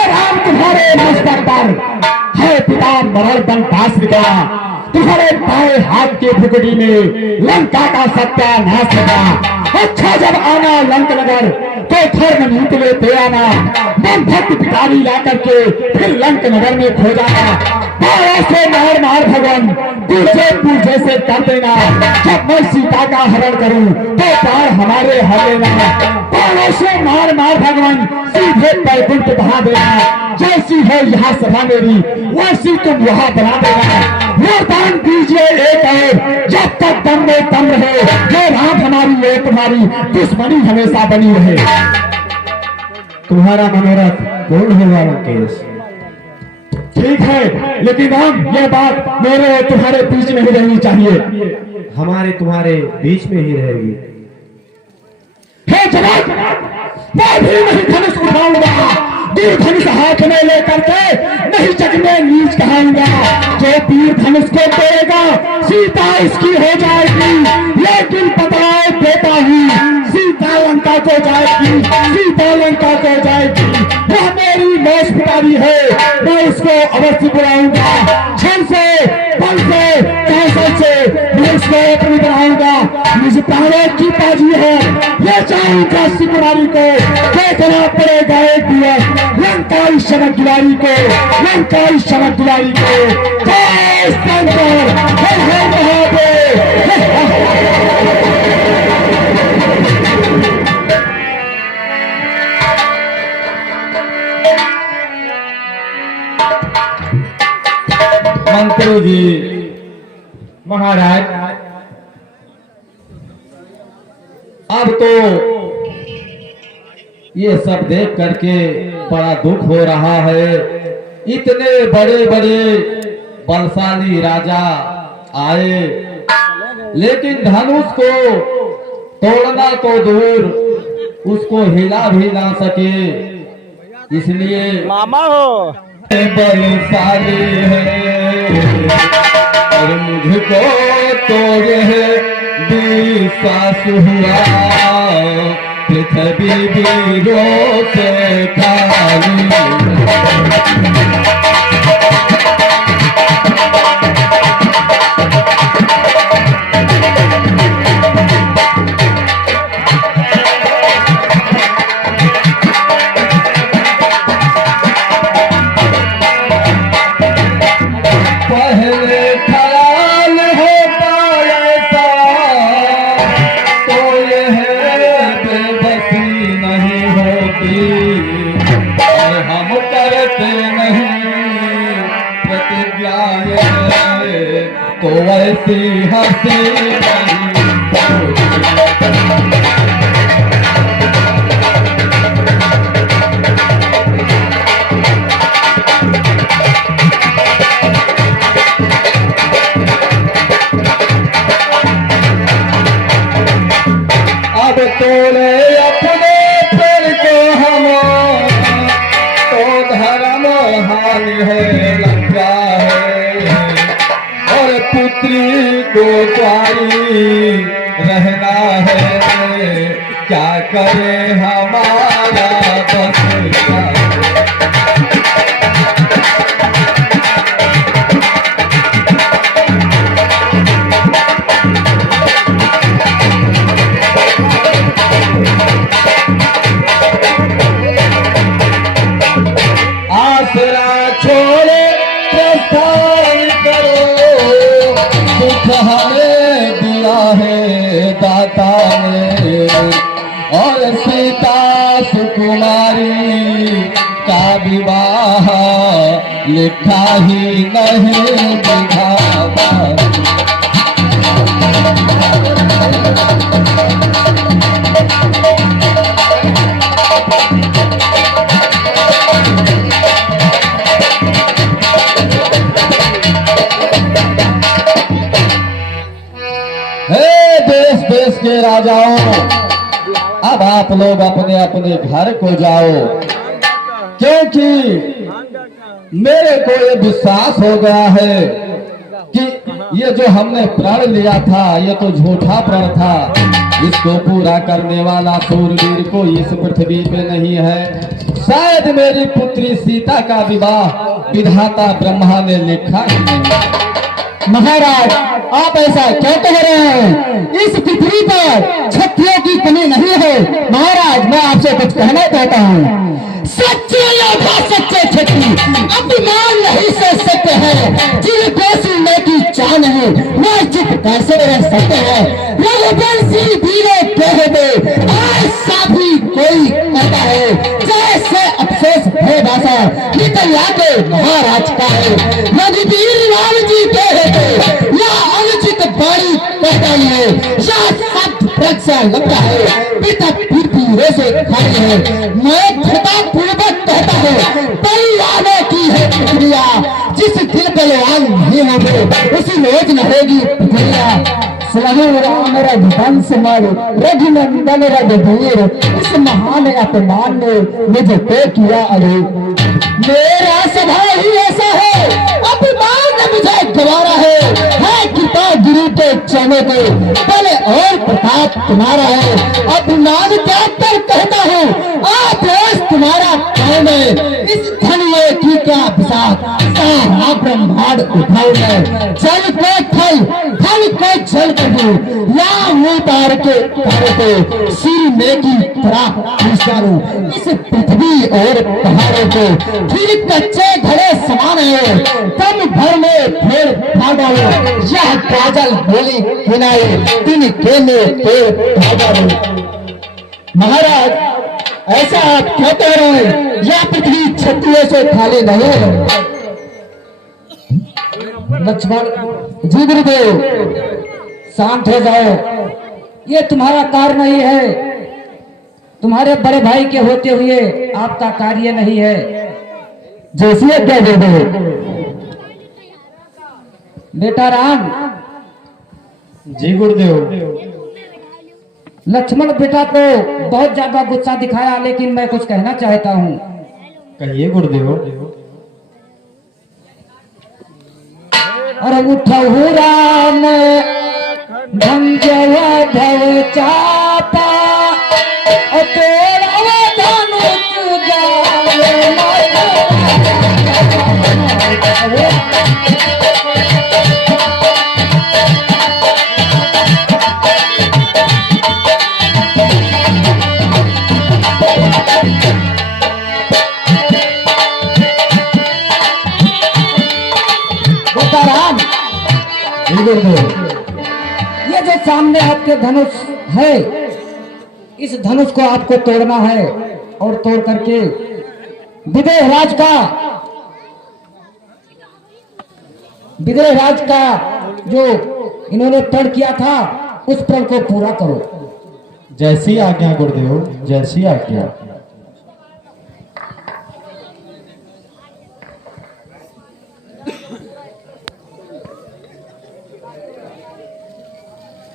राम, तुम्हारे मस्तक पर है पिता मरण दंडास्त्र, तुम्हारे बाएं हाथ के भुगड़ी में लंका का सत्यानाश होगा। अच्छा, जब आना लंक नगर तो धर्म नीति लेते आना, मन भक्त भिखारी ला करके फिर लंक नगर में खो जाना। बारों से मार मार भगवान पूछे पूछे से कर देना, जब मैं सीता का हरण करूं तो पार हमारे हर लेना। बारों से मार मार भगवान सीधे बैकुंठ बहा देना, जैसी है यहाँ सभा मेरी वैसी तुम वहाँ बना देना। वरदान दीजिए एक और, जब तक दम में दम रहे, ये रात हमारी ये तुम्हारी दुश्मनी हमेशा बनी रहे। तुम्हारा मनोरथ पूर्ण होगा लंकेश। ठीक है, लेकिन राम, ये बात मेरे और तुम्हारे बीच में ही रहनी चाहिए। हमारे तुम्हारे बीच में ही रहेगी। हे जनाब, मैं भी नहीं धनुष उठाऊंगा, तीर धनुष हाथ में लेकर के नहीं जग में नीच कहाऊंगा। जो तीर धनुष को तोड़ेगा सीता इसकी हो जाएगी, लेकिन पतलाए देता हूँ सीता लंका को जाएगी, सीता लंका को जाएगी। वह मेरी मौज पिटारी है, मैं उसको अवश्य बुलाऊंगा। छल से, बल से, कौशल से मैं उसको अपनी बनाऊंगा। मुझे प्राणों की बाजी है, ले जाऊंगा सिकुरारी को, देखना पड़ेगा एक दिवस लंकाई शरद दुलारी को, लंकाई शरद दुलारी को। जय शंकर, हर हर महादेव। मंत्री जी, महाराज, अब तो ये सब देख करके बड़ा दुख हो रहा है। इतने बड़े बड़े बलशाली राजा आए, लेकिन धनुष को तोड़ना तो दूर, उसको हिला भी ना सके। इसलिए मामा हो बलशाली है और मुझको तो यह विश्वास हुआ, पृथ्वी वीरों से खाली। पहले ख्याल होता ऐसा तो यह बेबसी नहीं होती, और हम करते नहीं प्रतिज्ञाएं तो ऐसी हंसी नहीं होती। अब तोड़े अपने पर को हम तो धर्म हानि है लंका है, और पुत्री को प्यारी रहना है, क्या करे हमारा बस का। आसरा छोड़े प्रस्थान करो, सुख हमें दिया है दाता ने, और सीता सुकुमारी का विवाह लिखा ही नहीं विधाता। देश के राजाओं, अब आप लोग अपने अपने घर को जाओ, क्योंकि मेरे को ये विश्वास हो गया है कि ये जो हमने प्रण लिया था ये तो झूठा प्रण था। इसको पूरा करने वाला सूरवीर को इस पृथ्वी पे नहीं है। शायद मेरी पुत्री सीता का विवाह विधाता ब्रह्मा ने लिखा ही नहीं। महाराज, आप ऐसा क्यों कह रहे हैं? इस पृथ्वी पर क्षत्रियों की कमी नहीं है। महाराज, मैं आपसे कुछ कहना चाहता हूँ। सच्चे योद्धा, सच्चे क्षत्रिय अपमान नहीं सह सकते हैं। जिनको सुनने की चाह नहीं, वह चुप कैसे रह सकते हैं? रघुवंशी वीरों कह दे, ऐसा भी कोई कहता है जैसे अफसोस है भाषा निकल आके महाराज का है। रघुवीर राम जी कह दे या अनुचित बाणी कहता है या शब्द प्रक्षा लगता है। पिता पृथ्वी से खाली है। मैं खता पूर्वक कहता हूँ, बलिदानों की है प्रक्रिया। जिस दिल बलवान नहीं होंगे उसी रोज न होगी प्रक्रिया। राम रघुवंश मर रघुनंदन रघुवीर, इस महान अपमान ने मुझे पे किया अरे। मेरा स्वभाव ही ऐसा है, अपमान ने मुझे गवारा है कृपा गुरु के चरणों के बल और प्रताप तुम्हारा है। अपमान त्याग कर कहता हूँ, आदेश तुम्हारा कौन है? इस धन में की क्या विशाख सारा ब्रह्मांड उठाऊ मैं। जल को थल, थल को जल करूं, या मुंह तार के तारों को सिर में की तरह खींचाऊं। इस पृथ्वी और पहाड़ों को फिर कच्चे घड़े समान है, दम भर में फिर फाड़ा लो। यह काजल बोली किनारे तीन केले पेड़ फाड़ा लो। महाराज, ऐसा आप क्यों कह रहे हैं? यह पृथ्वी क्षत्रियों से खाली नहीं है। लक्ष्मण जी, गुरुदेव शांत हो जाओ। ये तुम्हारा कार्य नहीं है, तुम्हारे बड़े भाई के होते हुए आपका कार्य नहीं है। जैसे क्या दे दो बेटा राम। जी गुरुदेव। लक्ष्मण बेटा को बहुत ज्यादा गुस्सा दिखाया, लेकिन मैं कुछ कहना चाहता हूँ। कहिए गुरुदेव। अरे उठहु राम भंजव भव चापा, तेरा धनुष जाए राम। ये जो सामने आपके धनुष है, इस धनुष को आपको तोड़ना है और तोड़ करके विदेह राज का जो इन्होंने प्रण किया था उस प्रण को पूरा करो। जैसी आज्ञा गुरुदेव, जैसी आज्ञा।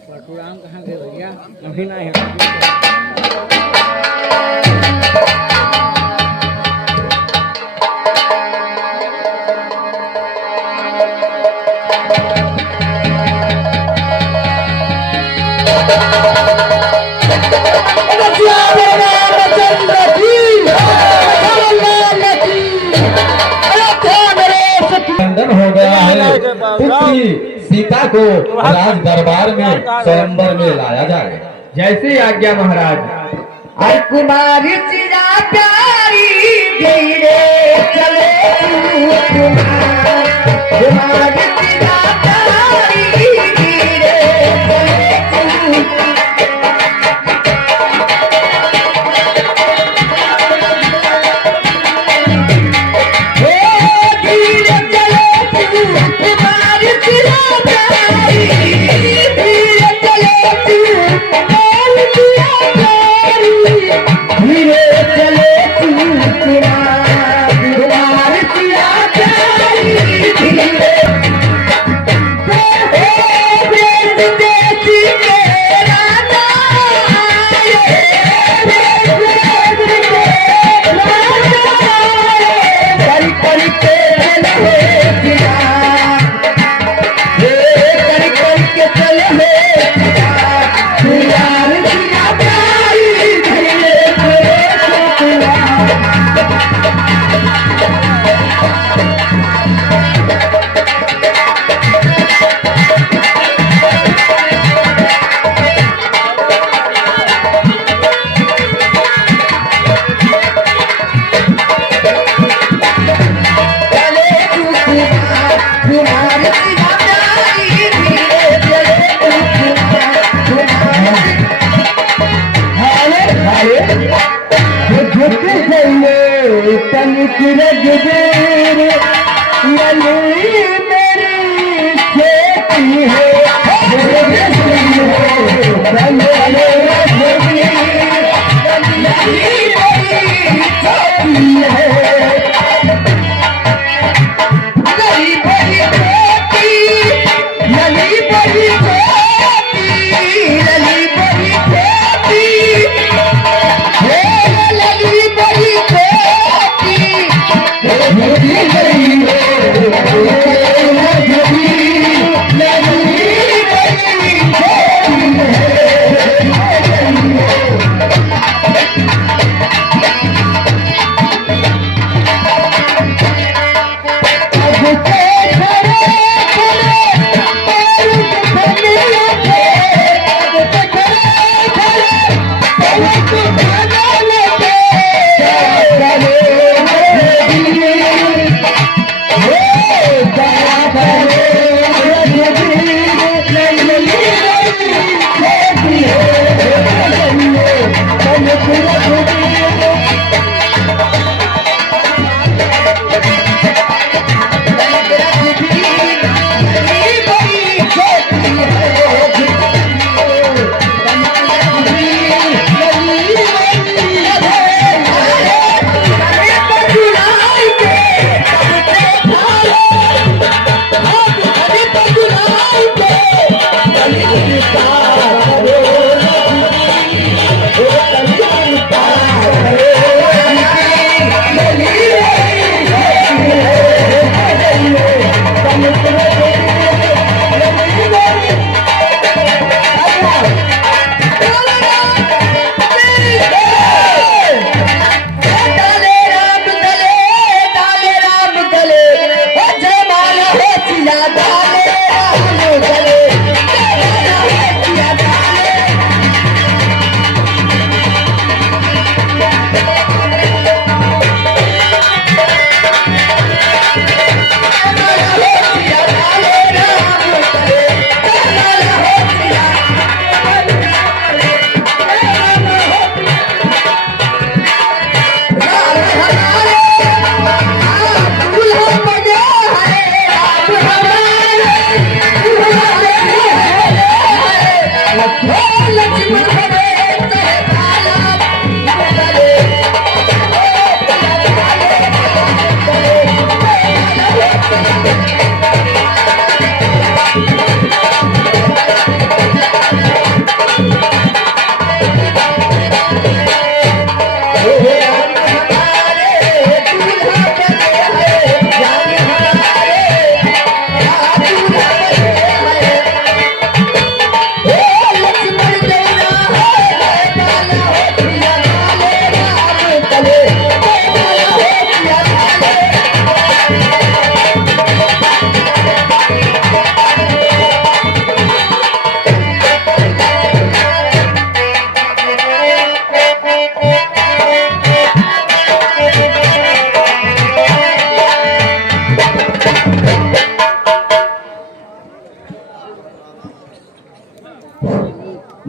परशुराम कहाँ गए भैया? अभी ना है। हो गया है, पुत्री सीता को राज दरबार में स्वयंवर में लाया जाए। जैसी आज्ञा महाराज। कुमारी चिरा प्यारी धीरे चले कुमारी चिरा प्यारी धीरे तेरा होती है। लली बड़ी छोटी, लली बड़ी छोटी, लली बड़ी छोटी, हे लली बड़ी छोटी, लली बड़ी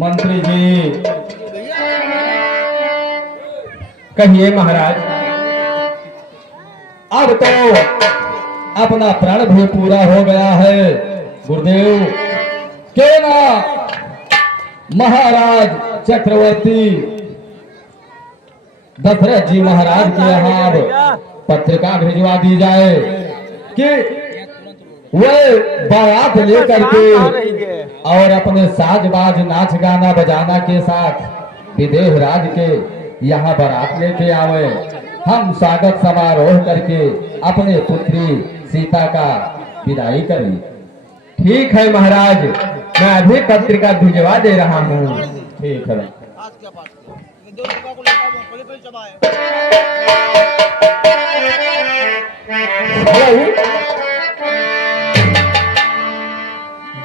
मंत्री जी कहिए महाराज। अब तो अपना प्रण भी पूरा हो गया है गुरुदेव। क्यों ना महाराज चक्रवर्ती दशरथ जी महाराज के यहाँ अब पत्रिका भिजवा दी जाए कि वे बारात लेकर के और अपने साजबाज नाच गाना बजाना के साथ विदेह राज के यहाँ बारात लेके आवे। हम स्वागत समारोह करके अपने पुत्री सीता का विदाई करें। ठीक है महाराज, मैं अभी पत्रिका भिजवा दे रहा हूँ। ठीक है।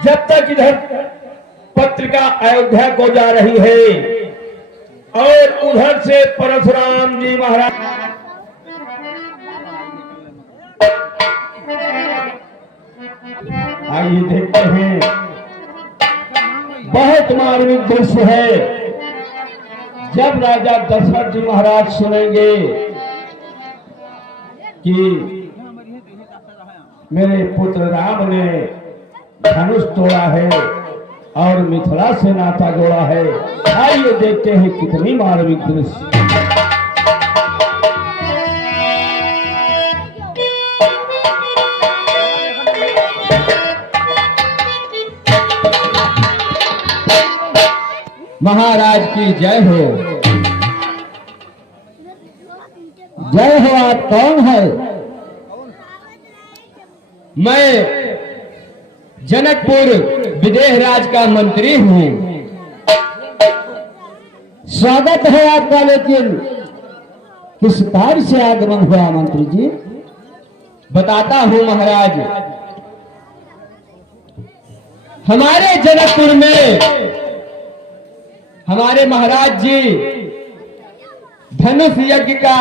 जब तक इधर पत्रिका अयोध्या को जा रही है और उधर से परशुराम जी महाराज आइए देखते हैं। बहुत मार्मिक दृश्य है। जब राजा दशरथ जी महाराज सुनेंगे कि मेरे पुत्र राम ने धनुष तोड़ा है और मिथिला से नाता जोड़ा है, आइए देखते हैं कितनी मार्मिक दृश्य। महाराज की जय हो। जय हो। आप कौन है? मैं जनकपुर विदेह राज का मंत्री हूँ। स्वागत है आपका, लेकिन किस कार्य से आगमन हुआ मंत्री जी? बताता हूँ महाराज। हमारे जनकपुर में हमारे महाराज जी धनुष यज्ञ का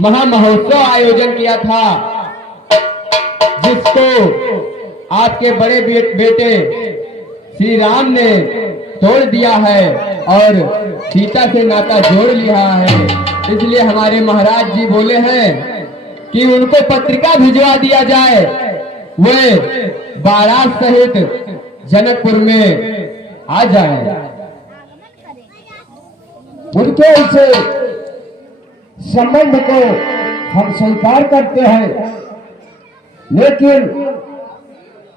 महामहोत्सव आयोजन किया था, जिसको आपके बड़े बेटे श्री राम ने तोड़ दिया है और सीता से नाता जोड़ लिया है। इसलिए हमारे महाराज जी बोले हैं कि उनको पत्रिका भिजवा दिया जाए, वे बारात सहित जनकपुर में आ जाए। उनके इस संबंध को हम स्वीकार करते हैं, लेकिन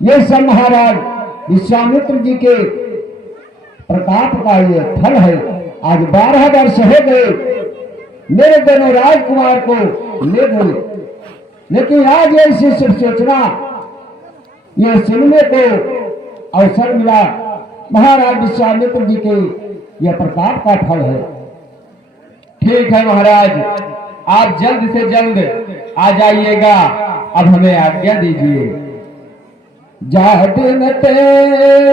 ये सब महाराज विश्वामित्र जी के प्रताप का ये फल है। आज 12 वर्ष हो गए मेरे दोनों राजकुमार को ले गए, लेकिन आज ऐसी सिर्फ सूचना ये सुनने को अवसर मिला। महाराज विश्वामित्र जी के यह प्रताप का फल है। ठीक है महाराज, आप जल्द से जल्द आ जाइएगा। अब हमें आज्ञा दीजिए। जादिन ते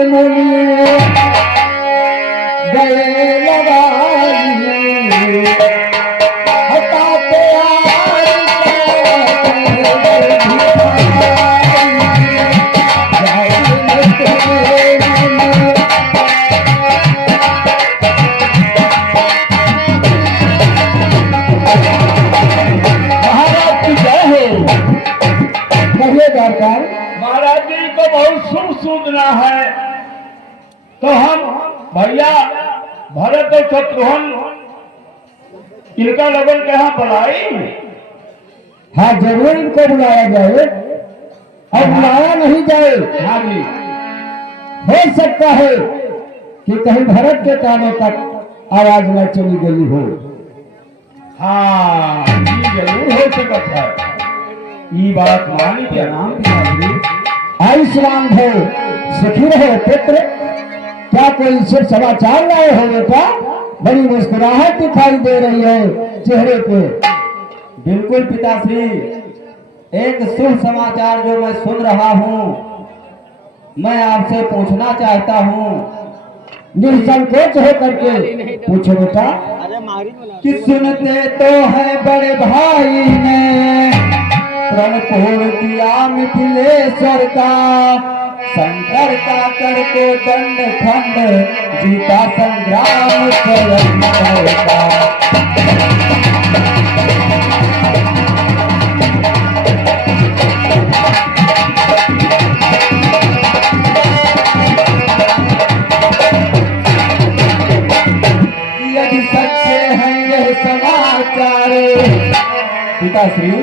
मुनि गए लगाई, हटाते महाराज जी को बहुत शुभ सूचना है, तो हम भैया भरत और शत्रुघ्न इनका लोगन के यहाँ बुलाई। हाँ, जरूर इनको बुलाया जाए और बुलाया नहीं जाए। हाँ जी, हो सकता है कि कहीं भरत के कानों तक आवाज न चली गई हो। हाँ ये जरूर हो सकता है। ये बात मानी क्या नाम आयुष्मान हो, सुखी रहो पुत्र। क्या कोई सिर्फ समाचार लाए हो बेटा? बड़ी मुस्कुराहट दिखाई दे रही है चेहरे पे। बिल्कुल पिताश्री, एक शुभ समाचार जो मैं सुन रहा हूँ, मैं आपसे पूछना चाहता हूँ। निसंकोच होकर के पूछो बेटा। कि सुनते तो है बड़े भाई ने प्रण तोड़ दिया मिथिलेश्वर का, शंकर का कर को दंड खंड जीता संग्राम स्वयं का। यदि सच्चे हैं यह समाचार पिताश्री,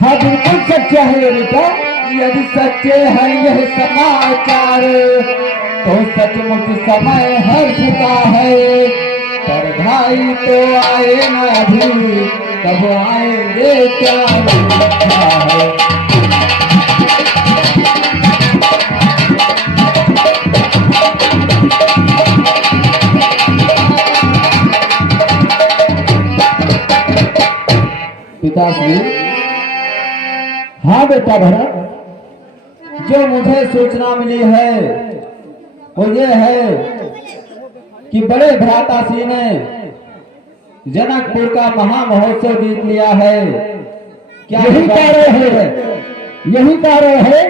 हाँ बिल्कुल सच्चा है ये बेटा। यदि सच्चे हैं यह समाचार तो सचमुच समय हर्षता है। पर भाई तो आए न अभी, कब आएंगे क्या है। पिताश्री, हाँ बेटा भरत, जो मुझे सूचना मिली है वो ये है कि बड़े भ्राताश्री ने जनकपुर का महामहोत्सव जीत लिया है। क्या यही कारण है, यही कारण है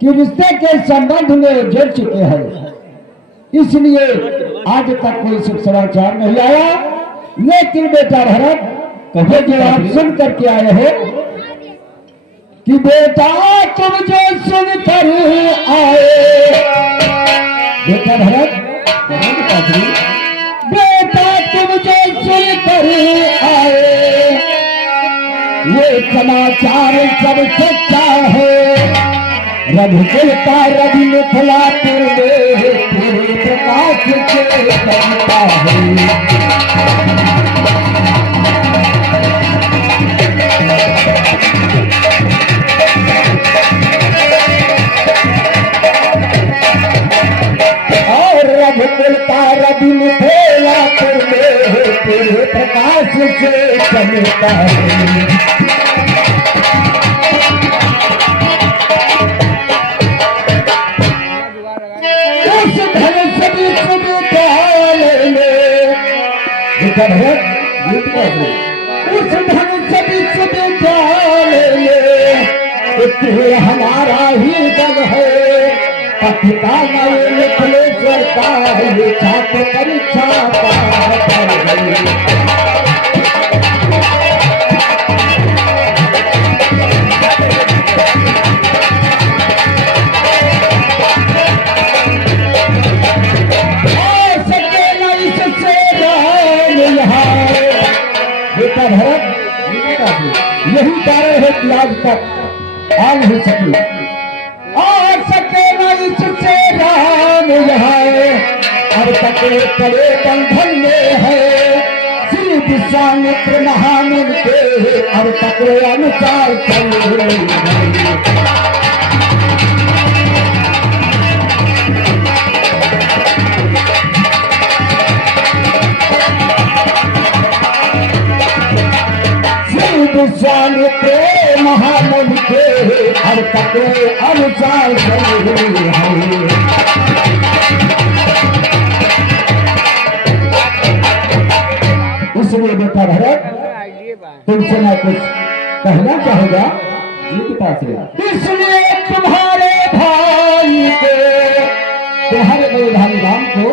कि रिश्ते के संबंध में जुड़ चुके हैं, इसलिए आज तक कोई शुभ समाचार नहीं आया। लेकिन बेटा भरत, कहे जो आप सुन करके आए हो कि बेटा तुम जो सुन कर आए, बेटा भरत, बेटा तुम जो सुन कर आए, ये समाचार सब सच्चा है। रघुकुल का रवि मिथिलापुर में पूरे प्रकाश के होता है। उस धनुष बीच निकाल ले, उस धनुष बीच निकाल ले, तू हमारा ही दल है, पतिता नए मिथिलेश्वर का ये छात्र परीक्षा पास कर गई। यही कारण है कि आज तक आ नहीं सकी, आ सके न इससे राम यहाँ, अब तक कड़े बंधन में है श्री विश्वामित्र महामुनि के, अब तक अनुसार चल रही है। विश्वामित्र महामुनि के हर तक अनुसार चल रही है। इसलिए बेटा भरत तुमसे मैं कुछ कहना चाहूंगा गीता से। इसलिए तुम्हारे भाई को, तुम्हारे बड़े भाई राम को,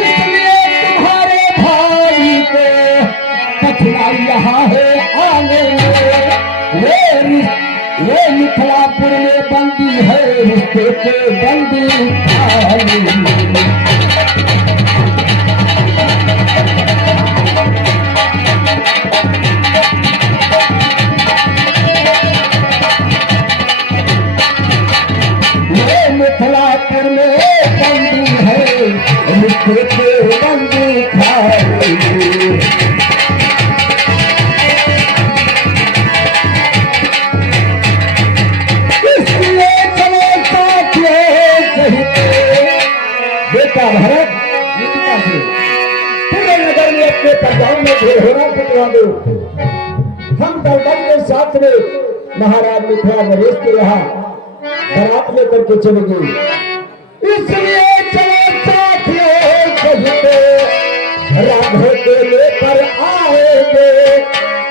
इसलिए तुम्हारे भाई को कठिनाई यहाँ है आने में। ये मिथिलापुर में बंदी है, रिश्ते के बंदी ये मिथिलापुर में बंदी है, रिश्ते के बंदी खाई। भरत पूरे नगर में अपने प्रजाओं में ढेरों पिटवा दो। हम दलबल के साथ में महाराज मिथिला नरेश के यहाँ बारात लेकर के चले गए। इसलिए चलो साथियों कहते राघव को लेकर आएंगे,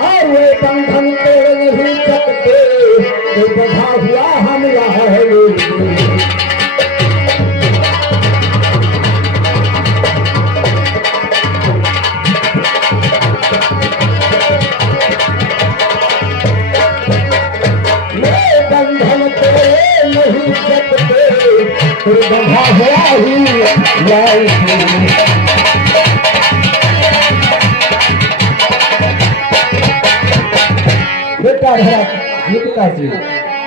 और वे बंधन तोड़ नहीं सकते, तो बधा हुआ हम रहेंगे। बधा हुआ ही बेटा भरत जी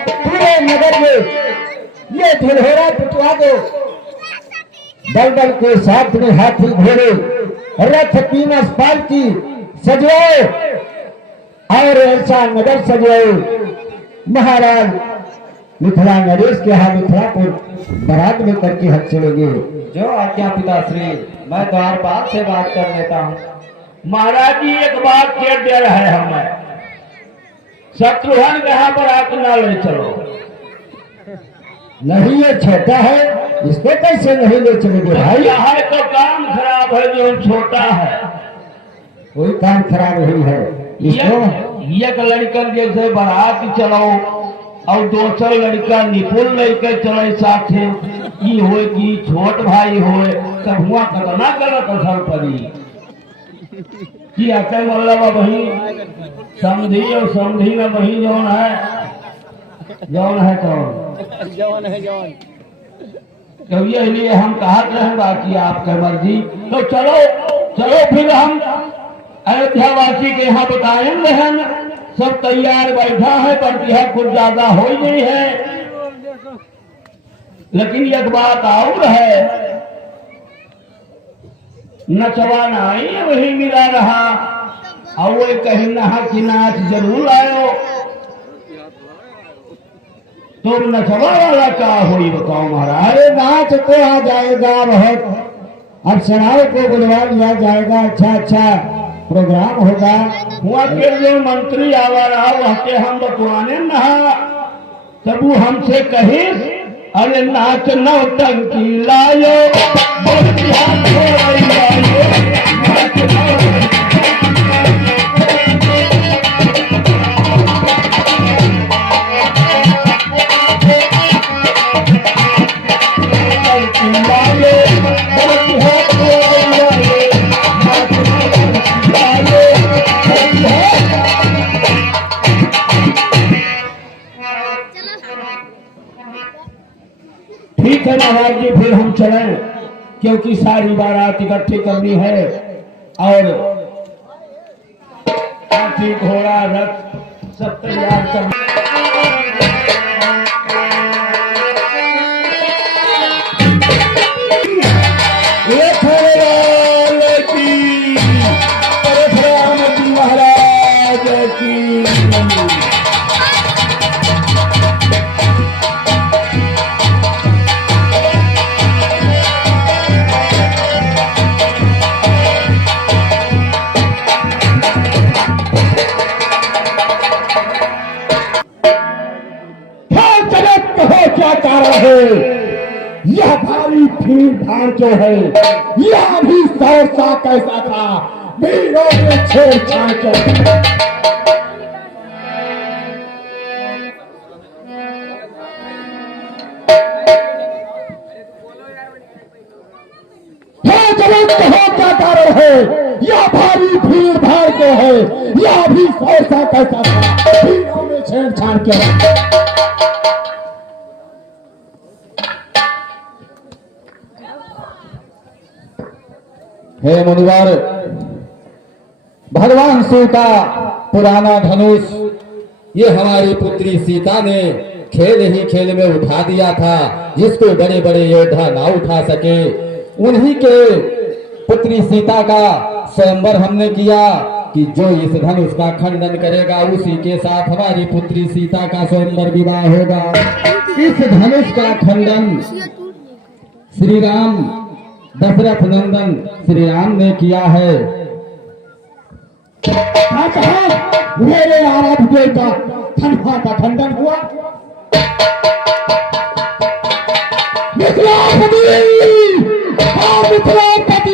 पूरे नगर में ये ढिढोरा पिटवा दो। दलदल के साथ में हाथी घोड़े रथ तीन पालकी सजवाओ, और ऐसा नगर सजवाओ महाराज मिथिला नरेश के यहाँ मिथिलापुर बारात में करके हक चलेंगे। जो आज्ञा पिताश्री, मैं द्वारपाल से बात कर लेता हूँ। महाराज जी एक बात कह दे रहा है हमें, शत्रुघ्न यहाँ पर आकर ना ले चलो। नहीं ये छोटा है, इसको कैसे नहीं ले चलेंगे भाई? यहाँ तो काम खराब है, जो छोटा है कोई काम खराब नहीं है। इसको एक लड़कन जैसे बारात चलो और दूसरा लड़का निपुण लेकर चले साथे, की हो कि छोट भाई हो, तब हुआ कतना गलत असर पड़ी कि आते मतलब वही समझी और समझी में वही जौन है जवान है जवान। कभी इसलिए हम कहा रहे बाकी आपका मर्जी। तो चलो चलो फिर हम अयोध्यावासी के यहाँ बताएंगे, हम सब तैयार बैठा है, पर यह कुछ ज्यादा हो ही नहीं है। लेकिन एक बात और है, नचवाना आई वही मिला रहा, और वो कहीं नहा कि नाच जरूर आयो। तो नचवा वाला क्या हुई बताओ महाराज? अरे नाच तो आ जाएगा बहुत, अब सराय को बुलवा लिया जाएगा। अच्छा अच्छा प्रोग्राम होगा। हुआ के जो मंत्री आवा रहा वह के हम बतवाने नहा तब वो हमसे कही अरे नाच नौटंकी लायो बहुत ध्यान हो रही लायो, नाच नौटंकी लायो, बहुत ध्यान हो रही लायो, नाच नौटंकी लायो, बहुत ध्यान। ठीक है महाराज जी, फिर हम चलें क्योंकि सारी बारात इकट्ठी करनी है और हाथी घोड़ा रथ सब तैयार करना। एक हरिलाल की, परशुराम जी महाराज की। क्या कारण है यह भारी भीड़ भाड़ जो है, यह भी सहसा कैसा था, भीड़ों में छेड़छाड़ जो कहो क्या कारण है, यह भारी भीड़ भाड़ जो है, यह भी सहसा कैसा था, भीड़ों में छेड़छाड़ क्यों। हे मुनिवर, भगवान शिव का पुराना धनुष ये हमारी पुत्री सीता ने खेल ही खेल में उठा दिया था, जिसको बड़े बड़े योद्धा ना उठा सके। उन्हीं के पुत्री सीता का स्वयंवर हमने किया कि जो इस धनुष का खंडन करेगा उसी के साथ हमारी पुत्री सीता का स्वयंवर विवाह होगा। इस धनुष का खंडन श्री राम दशरथ नंदन श्री राम ने किया है। मेरे आराध्य का धनुष का खंडन हुआ। मिथिलापति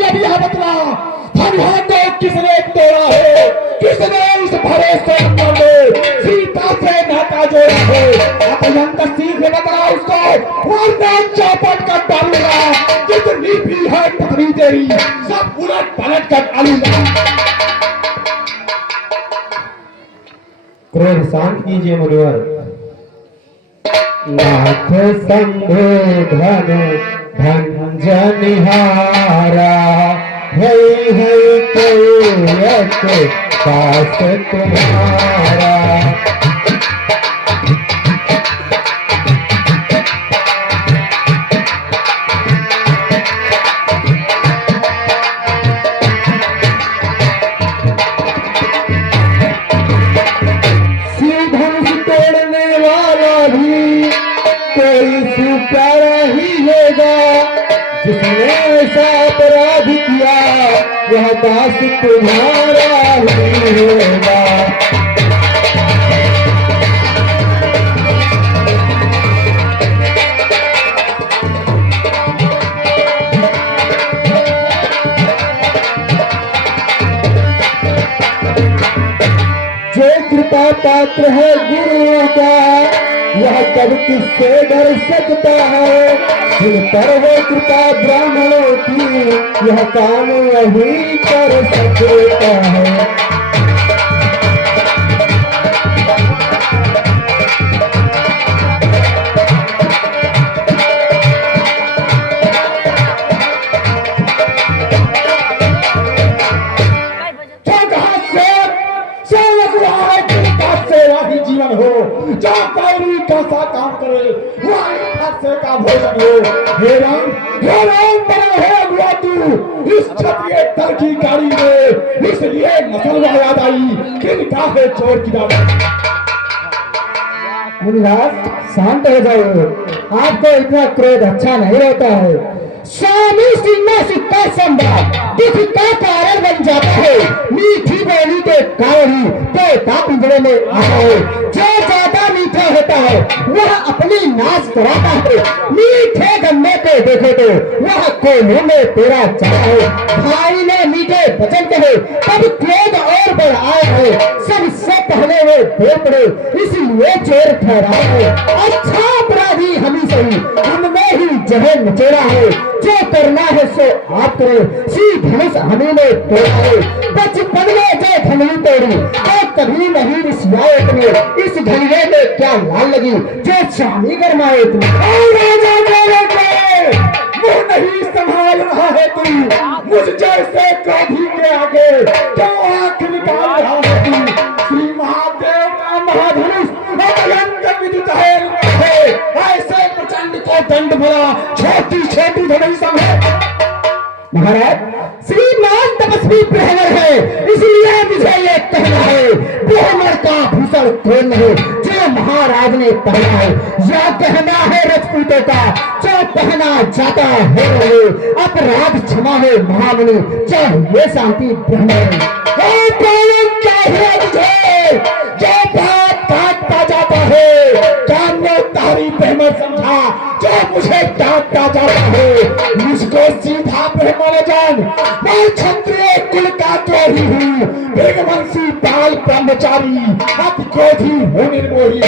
अभी बतला, धनुष को किसने तोड़ा है, किसने इस भरे स्वयं में सीता से नाता जोड़ा है। भयंकर सीख बतला उसको, वरना चौपट कर डालूंगा, जितनी भी है पत्नी तेरी सब उलट पलट कर डालूंगा। क्रोध शांत कीजिए मुनिवर। नाथ संभो धनु भंजनिहारा, है कोई पास तुम्हारा। जिसने ऐसा अपराध किया वह दास तुम्हारा ही होगा। जो कृपा पात्र है गुरु का वह कब किससे डर सकता है, जिन पर वो कृपा ब्राह्मणों की यह काम वही कर सकता है। जीवन हो जो पैरी कैसा काम करे वह का भोजन हो। हे राम बड़ा है हुआ तू इस छपिए दर की गाड़ी में, इसलिए मसलवा याद आई किन काफे चोर की दावत। मुनिराज शांत हो जाओ, आपको इतना क्रोध अच्छा नहीं रहता है। स्वामी सिन्हा सिक्का संभाल दुख का कारण बन जाता है। मीठी बोली के कारण ही देवता पिंजरे में आता है। जो ज्यादा मीठा होता है वह अपनी नाश कराता है। मीठे गन्ने को देखो तो वह कोने में तेरा चाहा है। भाई ने मीठे वचन कहे तब क्रोध और बढ़ आया है। सबसे पहले वो दो पड़े इसलिए चोर ठहरा है। अच्छा अपराधी हम ही सही हमने ही जहर नचोड़ा है। जो करना है सो आप करें सी धनुष हमें ने तोड़ा है। बचपन में जो धनुष तोड़ी तो कभी नहीं रिसियाए तुम्हें। इस धनिये में क्या लाल लगी जो चांदी गरमाए तुम्हें। मुंह नहीं संभाल रहा है तू मुझ जैसे क्रोधी के आगे क्यों आंख निकाल रहा है तू। श्री महादेव का महाधनुष भयंकर विद्युत है। ऐसे प्रचंड को दंड भरा छोटी छोटी धनुष है। महाराज श्रीमान तपस्वी ब्राह्मण है इसलिए मुझे ये कहना है ब्राह्मण का भूषण कौन है जो महाराज ने पहना है। या कहना है राजपूतों का जो पहना जाता है अपराध क्षमा है महामुनि चाहिए शांति ब्राह्मण चाहिए मुझे जो बात काटता जाता है। जानो तारी ब्राह्मण समझा जो मुझे डांटता जाता है। मुझको सीधा ब्राह्मण जान मैं क्षत्रिय कुल का द्रोही हूँ। वेगवंशी बाल ब्रह्मचारी अब क्रोधी हूँ निर्मोही।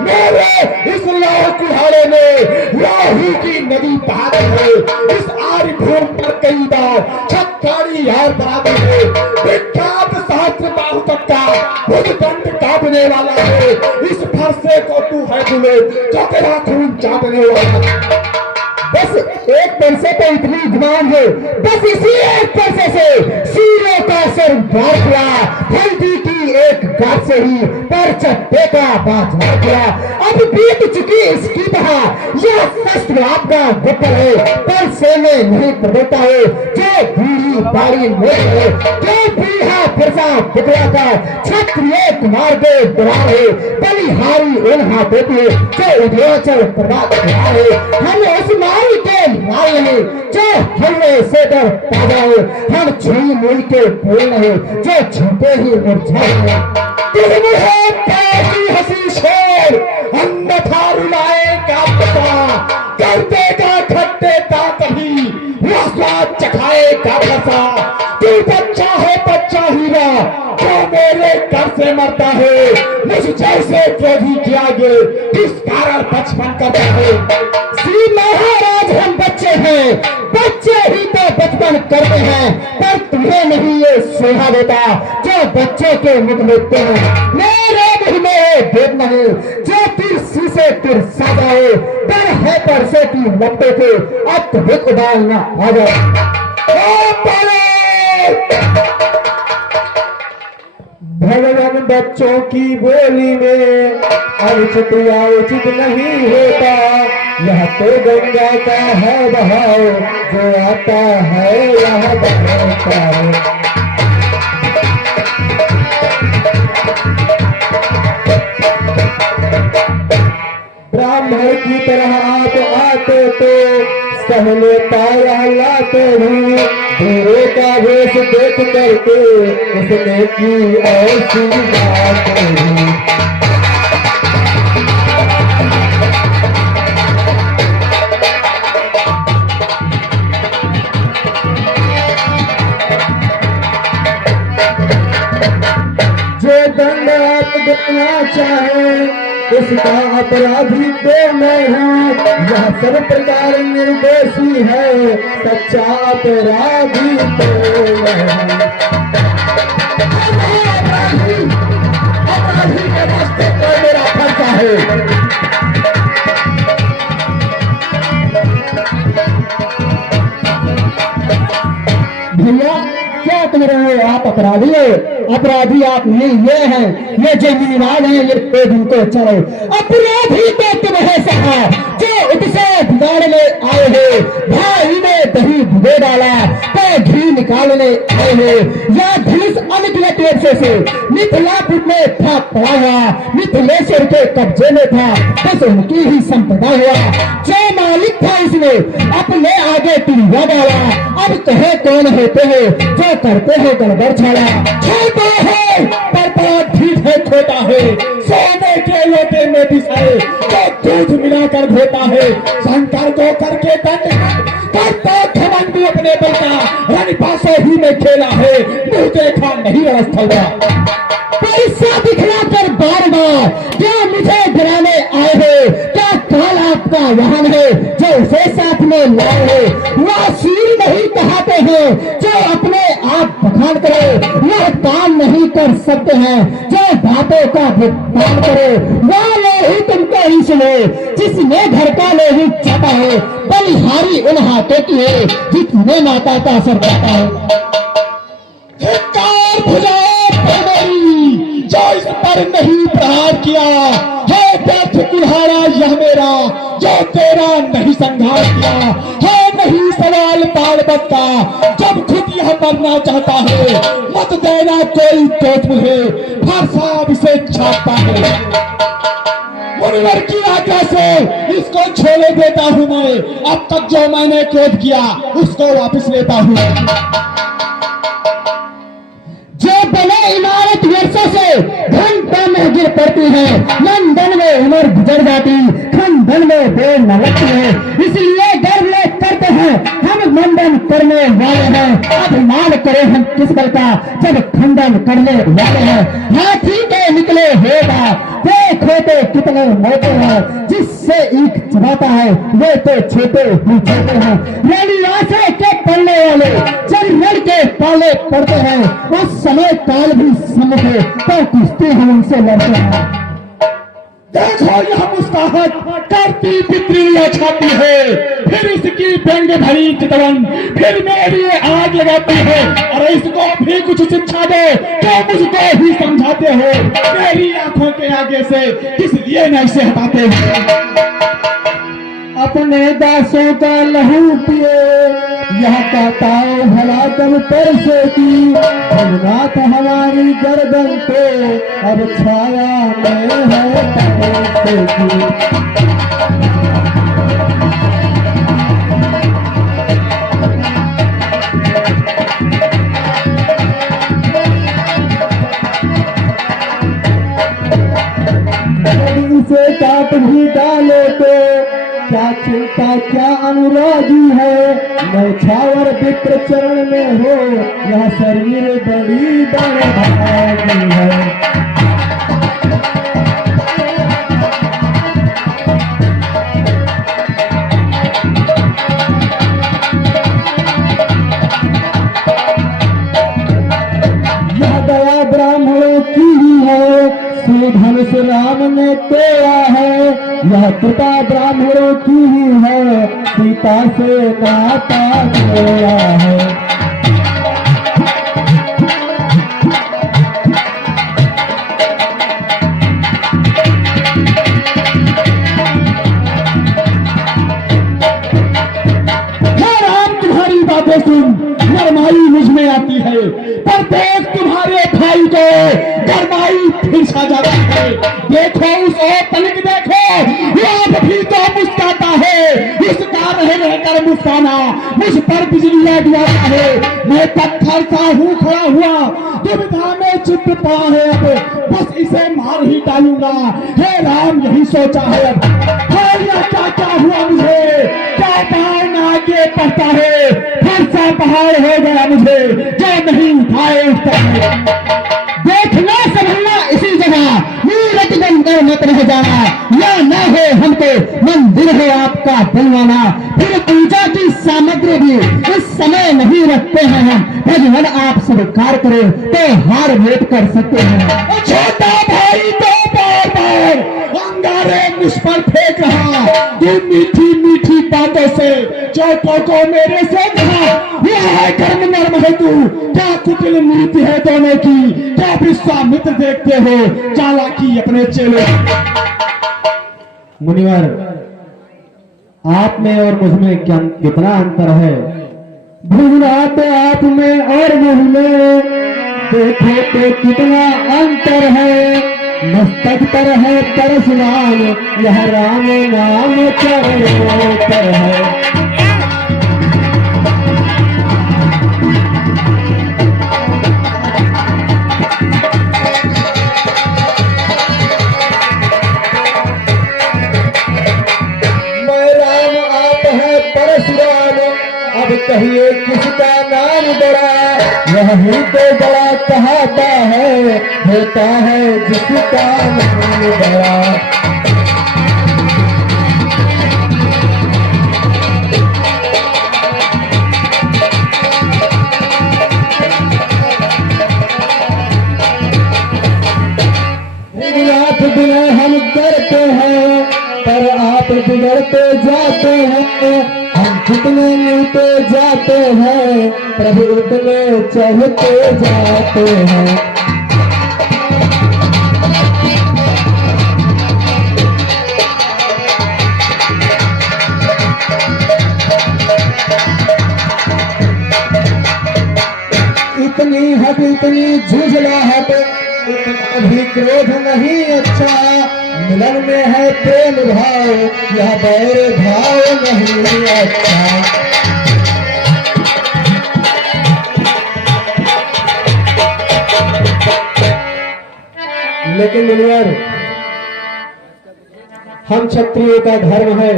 मेरे इस लौह कुल्हाड़े में लोही की नदी बहाती है। इस आर्य भूमि पर कई बार छक्काड़ी यार बराबर है। विख्यात शास्त्र बाहुपट्टा खुद दंड काटने वाला है। इस फरसे को तू है बुले जो तेरा खून चाटने वाला। बस एक पैसे पे इतनी गुमान है बस इसी एक पैसे से सीरे का सर बार किया। हल्दी की एक गांठ से ही पर चट्टे का बात किया। अब बीत चुकी इसकी बहा यह शस्त्र आपका गुप्तर है पर से में नहीं प्रबलता है। जो बूढ़ी बारी में है जो बीहा फिरसा पुतला का क्षत्रिय कुमार के दौरान है। बलिहारी उन हाथों पे जो उदयाचल प्रभात है। हम उस माई के लाल नहीं जो हल्ले से डर पैदा है। हम छुई मुई के फूल नहीं जो छुपे ही मुरझाए। हंसी शेर अन्यथा रुलाएगा पता कर देगा खट्टे का कभी वह स्वाद चखाएगा फसा। तू बच्चा है बच्चा हीरा जो मेरे घर से मरता है। मुझ जैसे क्रोधी के आगे किस कारण बचपन करता है। श्री महाराज हम बच्चे हैं बच्चे ही तो बचपन करते हैं पर तुम्हें नहीं ये सोहा देता जो बच्चों के मुख लेते हैं। मेरे मुंह में भेद नहीं जो तीर शीशे तीर साजा है। डर है परसे की लपटे के अत्यधिक उड़ालना आ जाए। भगवान बच्चों की बोली में अनुचित या उचित नहीं होता। यह तो गंगा का है बहाव जो आता है यह बहता है। ब्राह्मण की तरह आप आते तो सह लेता लाते भी दूरों का वेश देख करके उसने की ऐसी बात भी। जो दंड आप देना चाहे उसका अपराधी तो मैं हूँ। यह सब प्रकार निर्दोषी है सच्चा अपराधी तो मैं हूँ। अपराधी के रास्ते पर मेरा फंसा है। भैया क्या तुम रहे हो आप अपराधी हो अपराधी आप नहीं, ये है, ये जो मीराज है, ये पेड़ इनको चलो। अपराधी तो तुम है साहब, जो उससे बिगाड़ने आए हो। भाई ने दही भिगो डाला तो घी निकालने आए हो। या धनुष अनगिनत वर्षों से मिथिलापुर में था पड़ा हुआ, मिथिलेश्वर के कब्जे में था, बस उनकी ही संपदा हुआ। जो मालिक था इसने अपने आगे तिरंगा डाला। अब कहे कौन होते हैं जो करते हैं गड़बड़ छाड़ा। छोटा है पर बड़ा ठीक है, छोटा है सोने के लोटे में बिसाए जो दूध मिलाकर धोता है। शंकर को करके दंड करता घमंड भी अपने बल का, रणपासों ही में खेला है, मुंह देखा नहीं रणस्थल। पैसा दिखला कर बार बार क्या मुझे गिराने आए हो? क्या काल आपका वाहन है जो उसे साथ में लाए हो? वह शील नहीं कहते हैं जो अपने आप बखान करे, वह काम नहीं कर सकते हैं जो बातों का भुगतान करे। वह ले ही तुमको ही सुने जिसने घर का ले ही चाहता है, बलिहारी उन हाथों की है जितने माता का असर पाता है। जो इस पर नहीं प्रहार किया है, व्यर्थ कुल्हाड़ा यह मेरा जो तेरा नहीं संघार किया है। नहीं सवाल ताड़ बत्ता जब खुद यह मरना चाहता है, मत देना कोई तो मुझे फांसा इसे छापता है। मुनिवर की आज्ञा से इसको छोड़े देता हूँ मैं, अब तक जो मैंने क्रोध किया उसको वापस लेता हूँ। जो बने इमारत वर्षों से घंटों में गिर पड़ती है, लंदन में उम्र गुजर जाती, खंडन में देर न लगती है। इसलिए गर्व करते हैं हम मंडन करने वाले हैं। अभिमान करें हम किस बल का जब खंडन करने वाले हैं। हाथी के निकले होगा देखो तो कितने मोटे हैं, जिससे ईख चबाता है वे तो छोटे ही छोटे हैं। रैलियासे के पढ़ने वाले जब रण के पाले पड़ते हैं, उस समय काल भी समझे तो कुश्ती हम उनसे लड़ते हैं। देखो यह मुस्काहट करती पितरियां छाती है, फिर इसकी व्यंग भरी चितवन फिर मेरी आग लगाती है। और इसको भी कुछ शिक्षा दो जो मुझको ही समझाते हो, मेरी आंखों के आगे से किस लिए नहीं से हटाते हो। अपने दासों का लहू पिए यह कहता है भला तब पर से की, भगनाथ हमारी गर्दन पे अब छाया में है तपस्या की। इसे काट भी डाले तो क्या चिंता क्या अनुरागी है, नौछावर विप्र चरण में हो यह शरीर बड़ी बड़भागी है। यह दया ब्राह्मणों की ही है, श्री धनुष राम ने तोड़ा है। यह पिता ब्राह्मणों की ही है, सीता से नाता जोड़ा है। राम तुम्हारी बातें सुन गरमाई मुझ में आती है, पर देख तुम्हारे भाई को गरमाई फिर सा जाती है। देखो उस और तनिक देखो, वो भी तो मुस्कुराता है, उसका रहकर मुस्काना मुझ पर बिजलियां गिराता है। मैं पत्थर सा हूँ खड़ा हुआ, दुविधा में चित पड़ा है, अब बस इसे मार ही डालूंगा। हे राम यही सोचा है अब, क्या क्या हुआ मुझे, क्या बाण आगे बढ़ता है, फिर सा पहाड़ हो गया मुझे जो नहीं उठाए उठता है। देखना समझना इसी जगह मूर्ति बनकर मत रह जाना, या न हो हमको मंदिर है आपका बनवाना। फिर पूजा की सामग्री भी इस समय नहीं रखते हैं हम, भगवान आप स्वीकार करें तो हार भेंट कर सकते हैं। छोटा भाई तो बार बार अंगारे मुझ पर फेंक रहा, तू मीठी मीठी बातों से चौकों को मेरे से कहा, यह है कर्म नर्म है तू, क्या कुटिल नीति है दोनों की, क्या विश्वामित्र देखते हो चालाकी अपने चेलों। मुनिवर, आप में और मुझ में क्या कितना अंतर है? भूलात आप में और मुझ में देखो तो कितना अंतर है। मस्तक पर है परशुराम, यह राम नाम चरणों पर है। अब कहिए किसका नाम बड़ा, वही तो बड़ा कहता है, होता है जिसका नाम बड़ा। नाथ बिना हम करते हैं, पर आप बिगड़ते जाते हैं। हम जितने मिलते जाते हैं, प्रभु उतने चढ़ते जाते हैं। इतनी हद इतनी झुझलाहट, इतना भी क्रोध नहीं अच्छा। मिलन में है प्रेम भाव, यह बैर भाव नहीं अच्छा। लेकिन मुनिवर, हम क्षत्रियों का धर्म है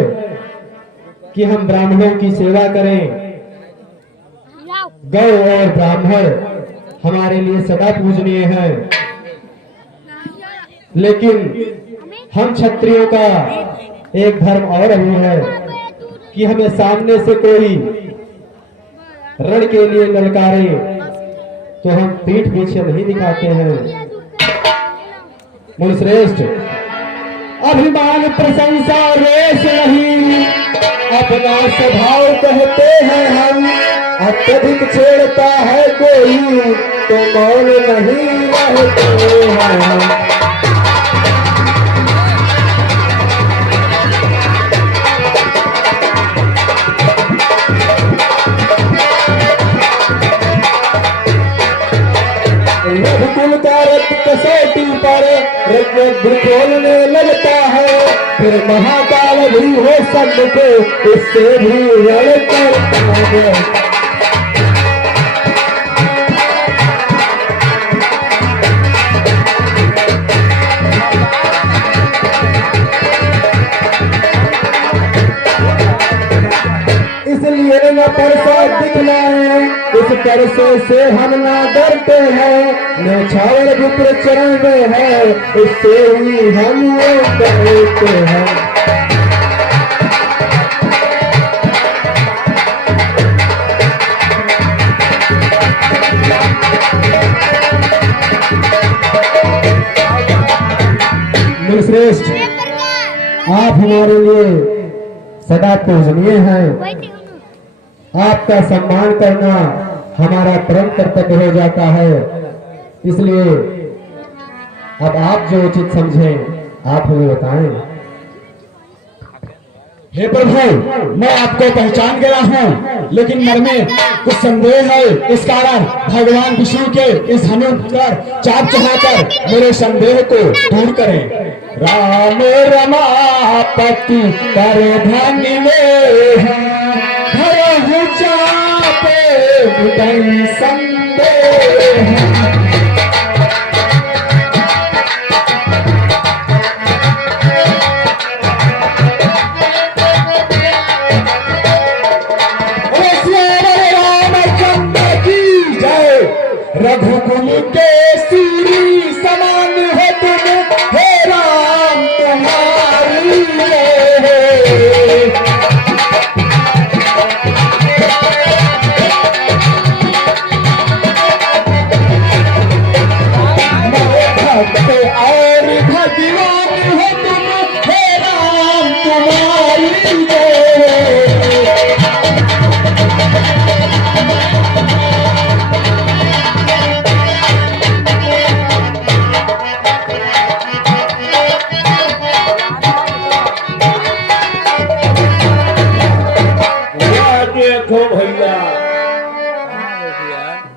कि हम ब्राह्मणों की सेवा करें। गौ और ब्राह्मण हमारे लिए सदा पूजनीय है, लेकिन हम क्षत्रियों का एक धर्म और भी है कि हमें सामने से कोई रण के लिए ललकारे तो हम पीठ पीछे नहीं दिखाते हैं। मुनिश्रेष्ठ, अभिमान प्रशंसा रेश नहीं, अपना स्वभाव कहते हैं हम। अत्यधिक छेड़ता है कोई तो मौन नहीं रहते हैं। रघुकुल का रक्त कसौटी पर बोलने लगता है, फिर महाकाल भी हो सबको इससे भी रण करता है। इसलिए न परसा दिखलाए, इस परसे से हम ना डरते हैं। न छावर विप्र चरण में है, इससे ही हम डरते हैं। श्रेष्ठ, आप हमारे लिए सदा पूजनीय हैं। आपका सम्मान करना हमारा परम कर्तव्य हो जाता है। इसलिए अब आप जो उचित समझें आप हमें बताएं। हे प्रभु, मैं आपको पहचान गया हूँ, लेकिन मन में कुछ संदेह है। इस कारण भगवान विष्णु के इस हनुमान पर चाप चढ़ाकर मेरे संदेह को दूर करें। राम रमापति कर धन चापे संदेह। रघुकुल के सूरी समान है तुम, हे राम तुम्हारी भक्त और भगवान हो तुम, हे राम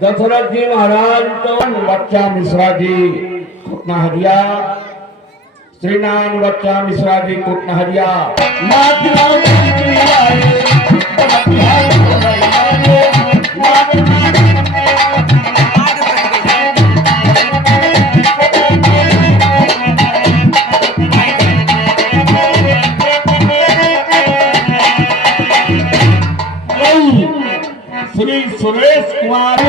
दशरथ जी महाराज तो बच्चा मिश्रा जी कुटनहरिया, श्रीनान बच्चा मिश्रा जी कुटनहरिया, श्री सुरेश कुमार